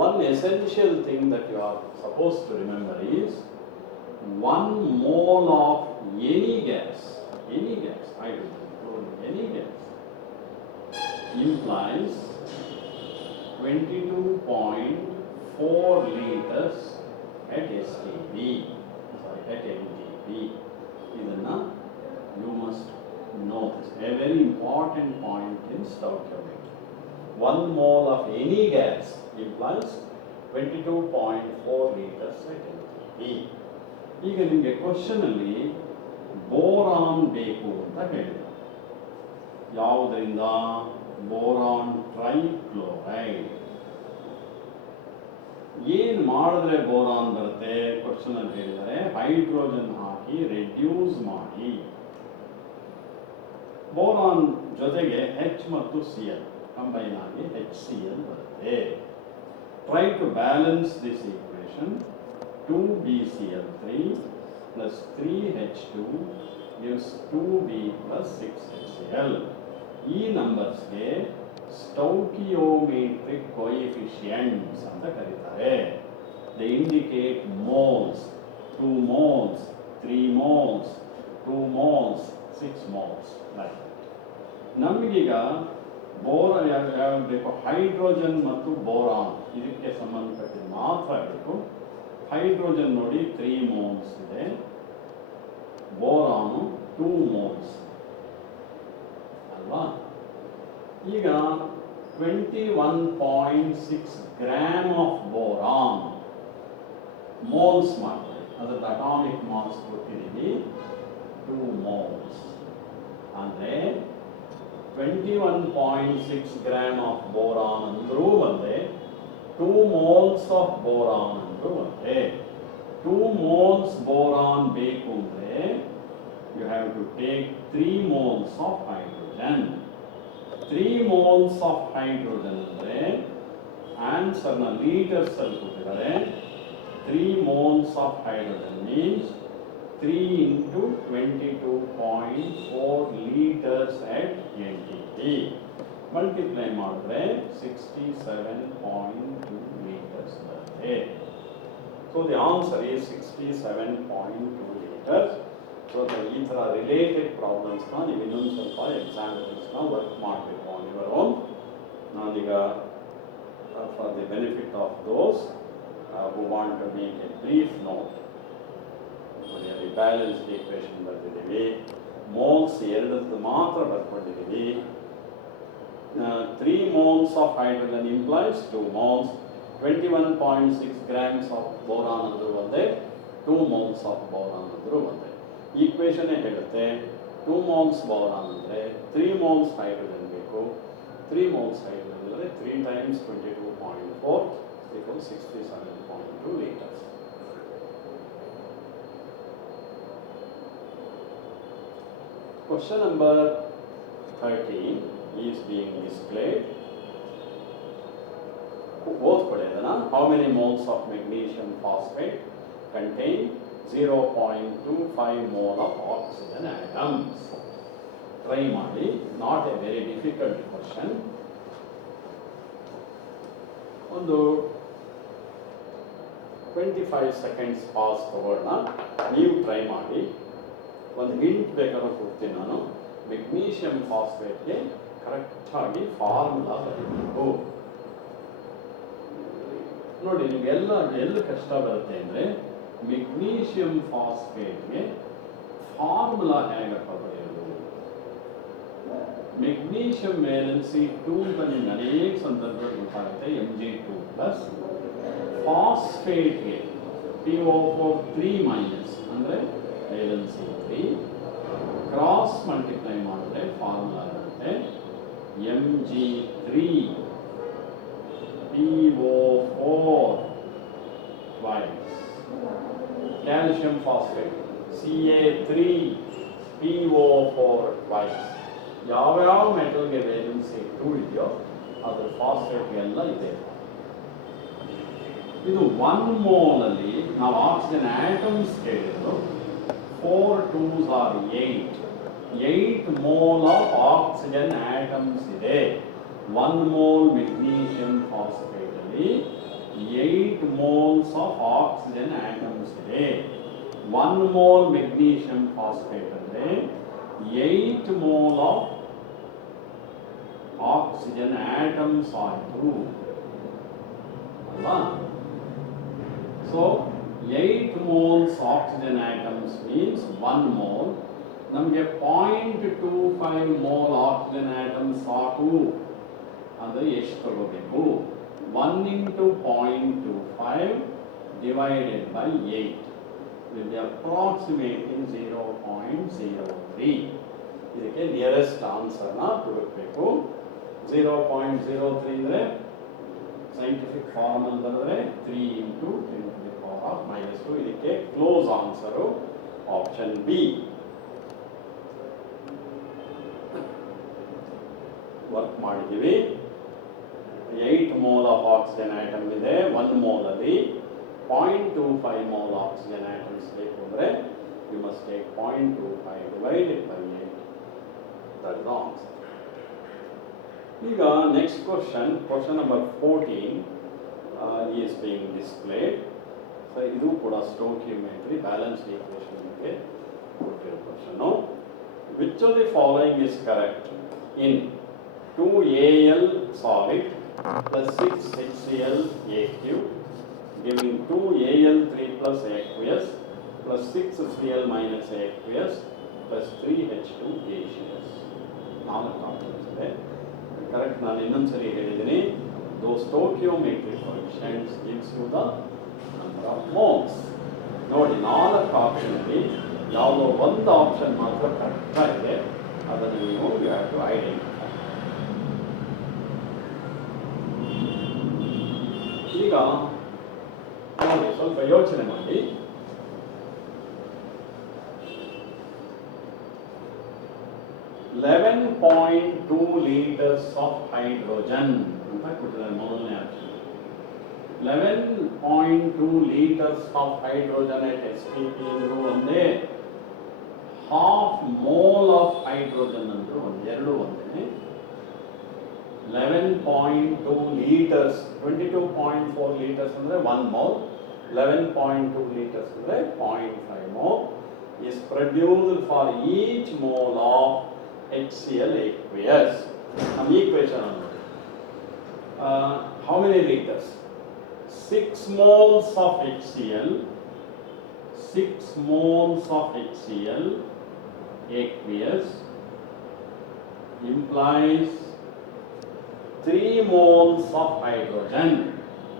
One essential thing that you are supposed to remember is 1 mole of any gas, hydrogen, any gas implies 22.4 liters at STP, at NTP. Idana you must know this. A very important point in Stoichiometry. 1 mole of any gas implies 22.4 liters at NTP. ಈಗ ನಿಮಗೆ question ಅಲ್ಲಿ boron ಬೇಕು ಅಂತ ಹೇಳಿದ್ರು. ಯಾವುದರಿಂದ? Boron trichloride. ಏನು ಮಾಡಿದ್ರೆ boron ಬರುತ್ತೆ? ಕ್ವಶನ್ ಅಲ್ಲಿ ಹೇಳಿದರೆ ಹೈಡ್ರೋಜನ್ ಹಾಕಿ ರೆಡ್ಯೂಸ್ ಮಾಡಿ. ಬೋರಾನ್ ಜೊತೆಗೆ H ಮತ್ತು Cl ಕಂಬೈನ್ ಆಗಿ HCl ಬರುತ್ತೆ. Try to balance this equation. 2BCl3 plus 3H2 gives 2B plus 6HCl. ಈ ನಂಬರ್ಸ್ಗೆ ಸ್ಟೌಕಿಯೋಮೆಟ್ರಿಕ್ ಕೋಎಫಿಷಿಯಂಟ್ಸ್ ಅಂತ ಕರೀತಾರೆ. They indicate moles, 2 moles, 3 moles, 2 moles, 6 moles. Like ನಮಗೀಗ ಬೋರಾನ್ ಯಾವ್ದು ಬೇಕು? ಹೈಡ್ರೋಜನ್ ಮತ್ತು ಬೋರಾನ್ ಇದಕ್ಕೆ ಸಂಬಂಧಪಟ್ಟಿದ್ದು ಮಾತ್ರ ಬೇಕು. ಹೈಡ್ರೋಜನ್ ನೋಡಿ 3 moles ಇದೆ, ಬೋರಾನು 2 moles ಅಲ್ವಾ? ಈಗ 21.6 ಗ್ರಾಮ್ ಆಫ್ ಬೋರಾನ್ ಮೋಲ್ಸ್ ಮಾಡ್ತಾರೆ. ಅದರ ಅಟಾಮಿಕ್ ಮಾಸ್ ಕೊಟ್ಟಿದ್ದೀವಿ 2 moles. ಅಂದರೆ 21.6 ಗ್ರಾಮ್ ಆಫ್ ಬೋರಾನ್ ಅಂದರೂ ಒಂದೇ, 2 moles ಆಫ್ ಬೋರಾನ್ ಅಂದರೂ ಒಂದೇ. 2 moles ಬೋರಾನ್ ಬೇಕು ಅಂದರೆ you have to take 3 moles of hydrogen. 3 moles of hydrogen ಅಂದರೆ ಆನ್ಸರ್ನ ಲೀಟರ್ಸ್ ಅಲ್ಲಿ ಕೊಟ್ಟಿದ್ದಾರೆ. 3 moles of hydrogen means 3 into 22.4 liters at NTP. Multiply ಮಾಡಿದ್ರೆ 67.2 liters ಬರುತ್ತೆ. So the answer is 67.2 liters. So ಈ ಥರ ರಿಲೇಟೆಡ್ ಪ್ರಾಬ್ಲಮ್ಸ್ನ ನೀವು ಇನ್ನೊಂದು ಸ್ವಲ್ಪ ಎಕ್ಸಾಂಪಲ್ಸ್ನ ವರ್ಕ್ ಮಾಡಬೇಕು ಆನ್ ಯುವರ್ ಓನ್. ನಾನೀಗ for the benefit of those who want to make a brief note, ಅಲ್ಲಿ ಬ್ಯಾಲೆನ್ಸ್ಡ್ ಈಕ್ವೇಷನ್ ಬರೆದಿದ್ದೀವಿ. ಮೋಲ್ಸ್ ಎರಡದ್ದು ಮಾತ್ರ ಬರ್ಕೊಂಡಿದ್ದೀವಿ. 3 moles of hydrogen implies 2 moles. 21.6 grams of boron ಅಂದರೂ ಒಂದೇ, 2 moles of boron ಅಂದರೂ ಒಂದೇ. ಈಕ್ವೇಷನ್ ಹೇಳುತ್ತೆ 2 moles boron ಅಂದರೆ 3 moles hydrogen ಬೇಕು. 3 moles hydrogen ಅಂದರೆ 3 times 22.4 equals 67.2 liters. Question number 13 is being displayed. ಓದ್ಕೊಳ್ಳಿ ಅದನ್ನ. How many moles of magnesium phosphate contain 0.25 mole of oxygen atoms? Try ಮಾಡಿ. Not a very difficult question. ಒಂದು 25 seconds pass ತಗೊಳ್ಳೋಣ. ನೀವು try ಮಾಡಿ. ಒಂದು ಹಿಂಟ್ ಬೇಕಾದ್ರೂ ಕೊಡ್ತೀನಿ ನಾನು. ಮೆಗ್ನೀಷಿಯಂ ಫಾಸ್ಫೇಟ್ಗೆ ಕರೆಕ್ಟಾಗಿ ಫಾರ್ಮುಲಾ ಬರೀಬೇಕು. ನೋಡಿ ನಿಮ್ಗೆ ಎಲ್ಲ ಕಷ್ಟ ಬರುತ್ತೆ ಅಂದರೆ ಮೆಗ್ನೀಷಿಯಂ ಫಾಸ್ಫೇಟ್ಗೆ ಫಾರ್ಮುಲಾ ಹೇಗಪ್ಪ ಬರೆಯೋದು? ಮೆಗ್ನೀಷಿಯಂ ವೇಲೆನ್ಸಿ 2 ಅಂತ ನಿಮ್ಗೆ ಅನೇಕ ಸಂದರ್ಭದಲ್ಲಿ ಗೊತ್ತಾಗುತ್ತೆ, Mg2 ಪ್ಲಸ್. ಫಾಸ್ಫೇಟ್ಗೆ PO4 3- ಅಂದರೆ ವೇಲೆನ್ಸಿ 3. ಕ್ರಾಸ್ ಮಲ್ಟಿಪ್ಲೈ ಮಾಡಿದ್ರೆ ಫಾರ್ಮುಲಾ ಬರುತ್ತೆ Mg3 PO4 twice. Calcium phosphate Ca3 PO4 twice. ಯಾವ್ಯಾವ ಮೆಟಲ್ಗೆ ವೇಲೆನ್ಸಿ 2 ಇದೆಯೋ ಅದ್ರ ಫಾಸ್ಫೇಟ್ ಎಲ್ಲ ಇದೆ. ಇದು 1 mole ಅಲ್ಲಿ ನಾವು ಆಕ್ಸಿಜನ್ ಆಟಮ್ಸ್ ಕೇಳಿದ್ರು. 4 2s are 8. 8 mole of oxygen atoms ಇದೆ. 1 mole magnesium phosphate ಅಲ್ಲಿ 8 moles of oxygen atoms ಇದೆ. 1 mole magnesium phosphate ಅಂದ್ರೆ 8 mole of oxygen atoms ಆಯಿತು ಅಲ್ವಾ? So 8 moles oxygen atoms means 1 mole. ನಮಗೆ 0.25 mole oxygen atoms ಸಾಕು ಅಂದರೆ ಎಷ್ಟು ತಗೋಬೇಕು? 1 into 0.25 divided by 8. will be approximating 0.03. ಇದಕ್ಕೆ ನಿಯರೆಸ್ಟ್ ಆನ್ಸರ್ನ ಹುಡುಕಬೇಕು. 0.03 ಅಂದರೆ ಸೈಂಟಿಫಿಕ್ ಫಾರ್ಮ್ ಅಂತ ಬರೆದ್ರೆ 3 into 10 to the power of -2. ಇದಕ್ಕೆ close answer option B. Work ಮಾಡಿದ್ದೀವಿ. 8 mole of oxygen atom ಇದೆ. 1 mole ಅಲ್ಲಿ 0.25 mole oxygen atoms ಬೇಕು ಅಂದರೆ you must take 0.25 divided by 8. That is the answer. ಈಗ next question number 14 is being displayed. So ಇದು ಕೂಡ Stoichiometry balanced equation ಗೆ ಕೊಟ್ಟಿರೋ question. Which of the following is correct in 2Al solid plus 6HCl aqueous giving 2Al3 plus aqueous plus 6Cl minus aqueous plus 3H2 gaseous. 4 options ಇದೆ. Correct ನಾನು ಇನ್ನೊಂದ್ಸರಿ ಹೇಳಿದ್ದೀನಿ. those stoichiometric coefficients gives you the number of moles. ನೋಡಿ 4 option ಅಲ್ಲಿ ಯಾವುದೋ ಒಂದು option ಮಾತ್ರ correct ಆಗಿದೆ. ಅದನ್ನು ನೀವು ಯು ಹ್ಯಾವ್ ಟು ಐಡೆಂಟಿಫೈ. ಈಗ ನೋಡಿ ಸ್ವಲ್ಪ ಯೋಚನೆ ಮಾಡಿ. 11.2 liters of hydrogen ಅಂತ ಕೊಟ್ಟಿದ್ದಾರೆ ಮೊದಲನೇ option. 11.2 liters of hydrogen at STP ಅಂದ್ರೂ ಒಂದೇ, half mole of hydrogen ಅಂದ್ರೂ ಒಂದೇ, ಎರಡು ಒಂದೇ. 11.2 liters 22.4 liters ಅಂದ್ರೆ 1 mole, 11.2 liters ಅಂದ್ರೆ 0.5 mole is produced for each mole of HCl aqueous. Now equation on how many liters? 6 moles of HCl, 6 moles of HCl aqueous implies 3 moles of hydrogen,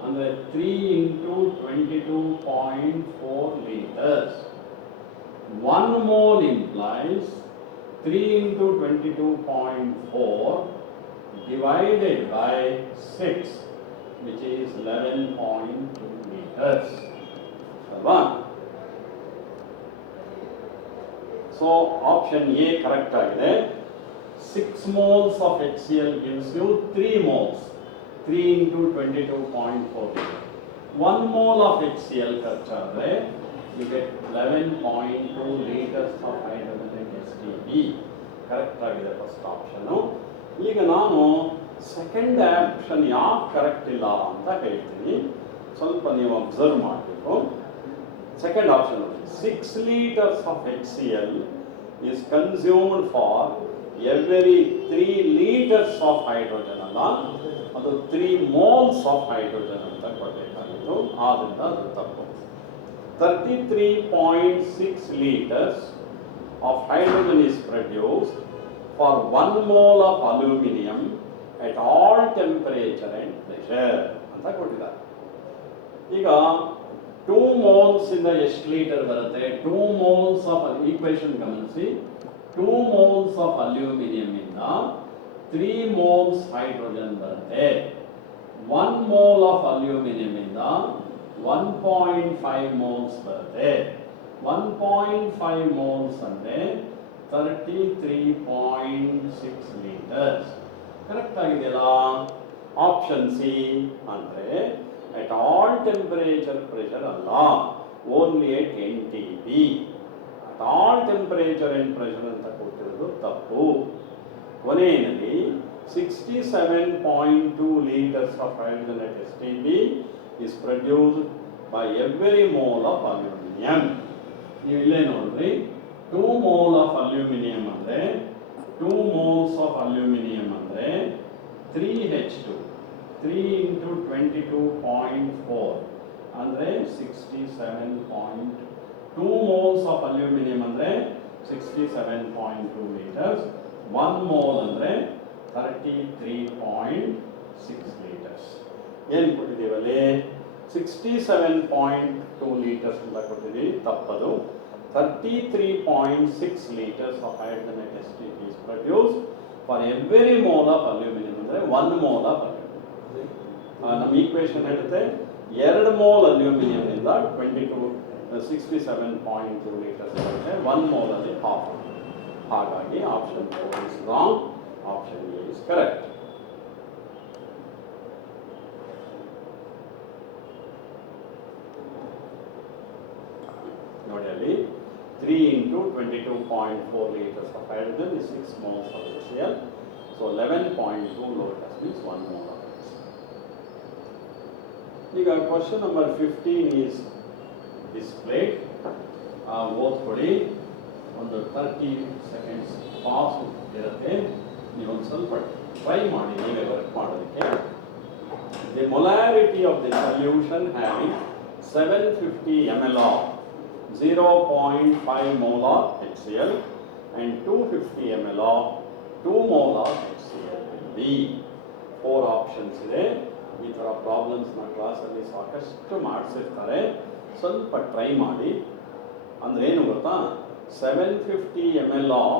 and 3 into 22.4 liters. 1 mole implies 3 into 22.4 divided by 6, which is 11.2 liters. So option A correct ಆಗಿದೆ. 6 moles of HCl gives you 3 moles. 3 into 22.4 liters. 1 mole of HCl ಖರ್ಚಾದ್ರೆ you get 11.2 liters of hydrogen at STP. Correct ಆಗಿದೆ first option. ಈಗ ನಾನು second option ಯಾಕೆ correct ಇಲ್ಲ ಅಂತ ಹೇಳ್ತೀನಿ. ಸ್ವಲ್ಪ ನೀವು ಅಬ್ಸರ್ವ್ ಮಾಡಬೇಕು. Second option 6 liters of HCl is consumed for every 3 liters of hydrogen ಅಲ್ಲ, ಅದು 3 moles of hydrogen ಅಂತ ಕೊಡಬೇಕಾಗಿತ್ತು. ಆದ್ದರಿಂದ ಅದು ತಪ್ಪು. 33.6 liters of hydrogen is produced for 1 mole of aluminum at all temperature and pressure ಅಂತ ಕೊಟ್ಟಿದ್ದಾರೆ. ಈಗ 2 moles ಇಂದ ಎಷ್ಟು ಲೀಟರ್ ಬರುತ್ತೆ? 2 moles of ಈಕ್ವೇಷನ್ ಗಮನಿಸಿ. 2 moles of aluminum ಇಂದ 3 moles hydrogen ಬರುತ್ತೆ. 1 mole of aluminum ಇಂದ 1.5 moles ಬರುತ್ತೆ. 1.5 moles ಅಂದ್ರೆ 33.6 liters. ಕರೆಕ್ಟ್ ಆಗಿದೆಯಲ್ಲ? ಆಪ್ಷನ್ ಸಿ ಅಂದ್ರೆ at all temperature pressure ಅಲ್ಲ, only at NTP. at all temperature and pressure ಅಂತ ಕೊಟ್ಟಿರೋದು ತಪ್ಪು. ಕೊನೆಯಲ್ಲಿ 67.2 liters of hydrogen at STP is produced by every mole of aluminum. ನೀವು ಇಲ್ಲೇ ನೋಡ್ರಿ, 2 mole of aluminum ಅಂದ್ರೆ 2 moles of aluminum ಅಂದ್ರೆ 3H2, 3 into 22.4 ಅಂದ್ರೆ 67.2 moles of aluminum ಅಂದ್ರೆ 67.2 liters. 1 mole ಅಂದ್ರೆ 33.6 liters. ಏನು ಕೊಟ್ಟಿದ್ದೀವಲ್ಲಿ? 67.2 liters ಅಂತ ಕೊಟ್ಟಿದ್ದೀವಿ, ತಪ್ಪದು. 33.6 liters of hydrogen at STP is produced for every mole of aluminum ಅಂದರೆ 1 mole of aluminum. ನಮ್ಮ ಈಕ್ವೇಶನ್ ಹೇಳುತ್ತೆ 2 mole ಅಲ್ಯೂಮಿನಿಯಂ ಇಂದ 67.2 liters ಬರುತ್ತೆ, 1 mole ಅಲ್ಲಿ half. ಹಾಗಾಗಿ option 4 is wrong, option A is correct. ನೋಡಿ ಅಲ್ಲಿ 3 into 22.4 liters of hydrogen is 6 moles of HCl. So 11.2 liters means 1 mole of HCl. ಈಗ question number 15 is displayed. ಓದ್ಕೊಳ್ಳಿ, ಒಂದು 30 seconds ಪಾಸ್ ಇರುತ್ತೆ, ನೀವೊಂದು ಸ್ವಲ್ಪ ಟ್ರೈ ಮಾಡಿ ನೀವೇ ವರ್ಕ್ ಮಾಡೋದಕ್ಕೆ. The molarity of the solution having 750 ml of 0.5 molar HCl and 250 ml of 2 molar HCl will be. 4 options ಇದೆ. ಈ ಥರ ಪ್ರಾಬ್ಲಮ್ಸ್ನ ಕ್ಲಾಸಲ್ಲಿ ಸಾಕಷ್ಟು ಮಾಡಿಸಿರ್ತಾರೆ, ಸ್ವಲ್ಪ ಟ್ರೈ ಮಾಡಿ. ಅಂದರೆ ಏನು ಗೊತ್ತಾ, 750 ml of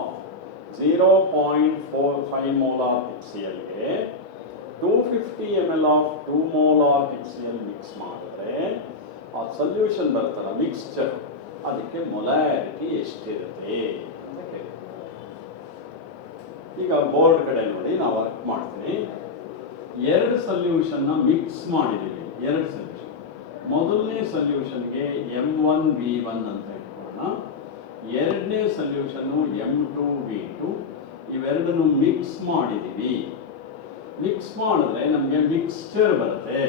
0.45 molar HClಗೆ 250 ml of 2 molar HCl mix ಮಾಡಿದ್ರೆ ಆ ಸೊಲ್ಯೂಷನ್ ಬರ್ತಲ್ಲ ಮಿಕ್ಸ್ಚರ್, ಅದಕ್ಕೆ ಮೊಲಾರಿಟಿ ಎಷ್ಟಿರುತ್ತೆ ಅಂತ ಕೇಳ್ತಾರೆ. ಈಗ ಬೋರ್ಡ್ ಕಡೆ ನೋಡಿ, ನಾವು ವರ್ಕ್ ಮಾಡ್ತೀನಿ. 2 ಸೊಲ್ಯೂಷನ್ನ ಮಿಕ್ಸ್ ಮಾಡಿದ್ದೀವಿ, 2 ಸೊಲ್ಯೂಷನ್. ಮೊದಲನೇ ಸೊಲ್ಯೂಷನ್ಗೆ M1V1 ಅಂತ ಇಟ್ಕೊಳ್ಳೋಣ, ಎರಡನೇ ಸೊಲ್ಯೂಷನ್ನು M2V2. ಇವೆರಡನ್ನು ಮಿಕ್ಸ್ ಮಾಡಿದ್ದೀವಿ. ಮಿಕ್ಸ್ ಮಾಡಿದ್ರೆ ನಮಗೆ ಮಿಕ್ಸ್ಚರ್ ಬರುತ್ತೆ.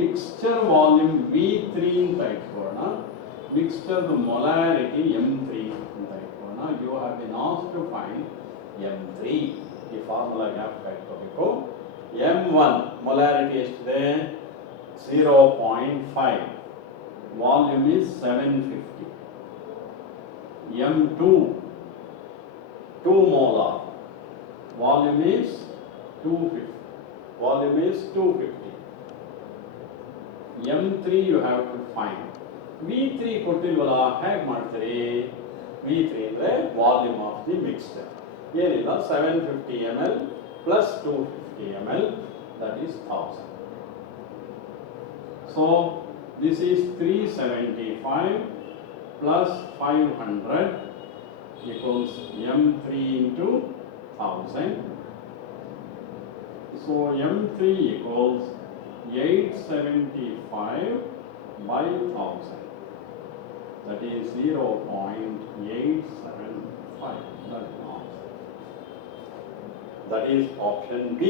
ಮಿಕ್ಸ್ಚರ್ ವಾಲ್ಯೂಮ್ V3 ಅಂತ ಇಟ್ಕೊಳ್ಳೋಣ, ಮಿಕ್ಸ್ಚರ್ ಮೊಲಾರಿಟಿ M3 ಅಂತ ಇಟ್ಕೊಳ್ಳೋಣ. You have been asked to find M3. ಈ ಫಾರ್ಮುಲಾ ಜ್ಞಾಪಕ ಇಟ್ಕೋಬೇಕು. M1 ಮೊಲಾರಿಟಿ ಎಷ್ಟಿದೆ, 0.5, volume is 750. M2 2 molar, volume is 250. Volume is 250. M3 you have to find. V3 ಕೊಟ್ಟಿಲ್ವಲ್ಲ, ಹೇಗೆ ಮಾಡ್ತೀರಿ? V3 ಅಂದರೆ ವಾಲ್ಯೂಮ್ ಆಫ್ ದಿ ಮಿಕ್ಸ್ಚರ್. ಏನಿಲ್ಲ, 750 ml plus 250 ml, that is 1000. So this is 375 plus 500 equals M3 into 1000. So M3 equals 875 by 1000. That is 0.875. That is option B.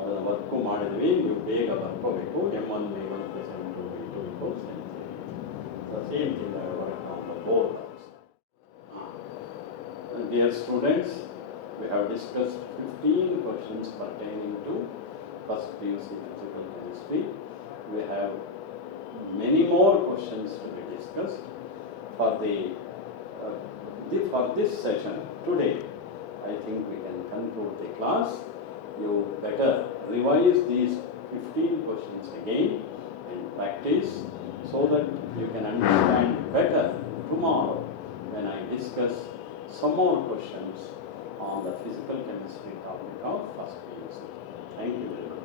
ಅದನ್ನು work ಮಾಡಿದ್ವಿ, ನೀವು ಬೇಗ ಬರ್ಕೋಬೇಕು. M1V1 plus M2V2 equals M3. The same thing I worked on the board. Dear students, we have discussed 15 questions pertaining to first PUC physical chemistry. We have many more questions to be discussed. For this session today, I think we can conclude the class. You better revise these 15 questions again and practice so that you can understand better tomorrow when I discuss some more questions on the physical chemistry topic of first PUC. Thank you very much.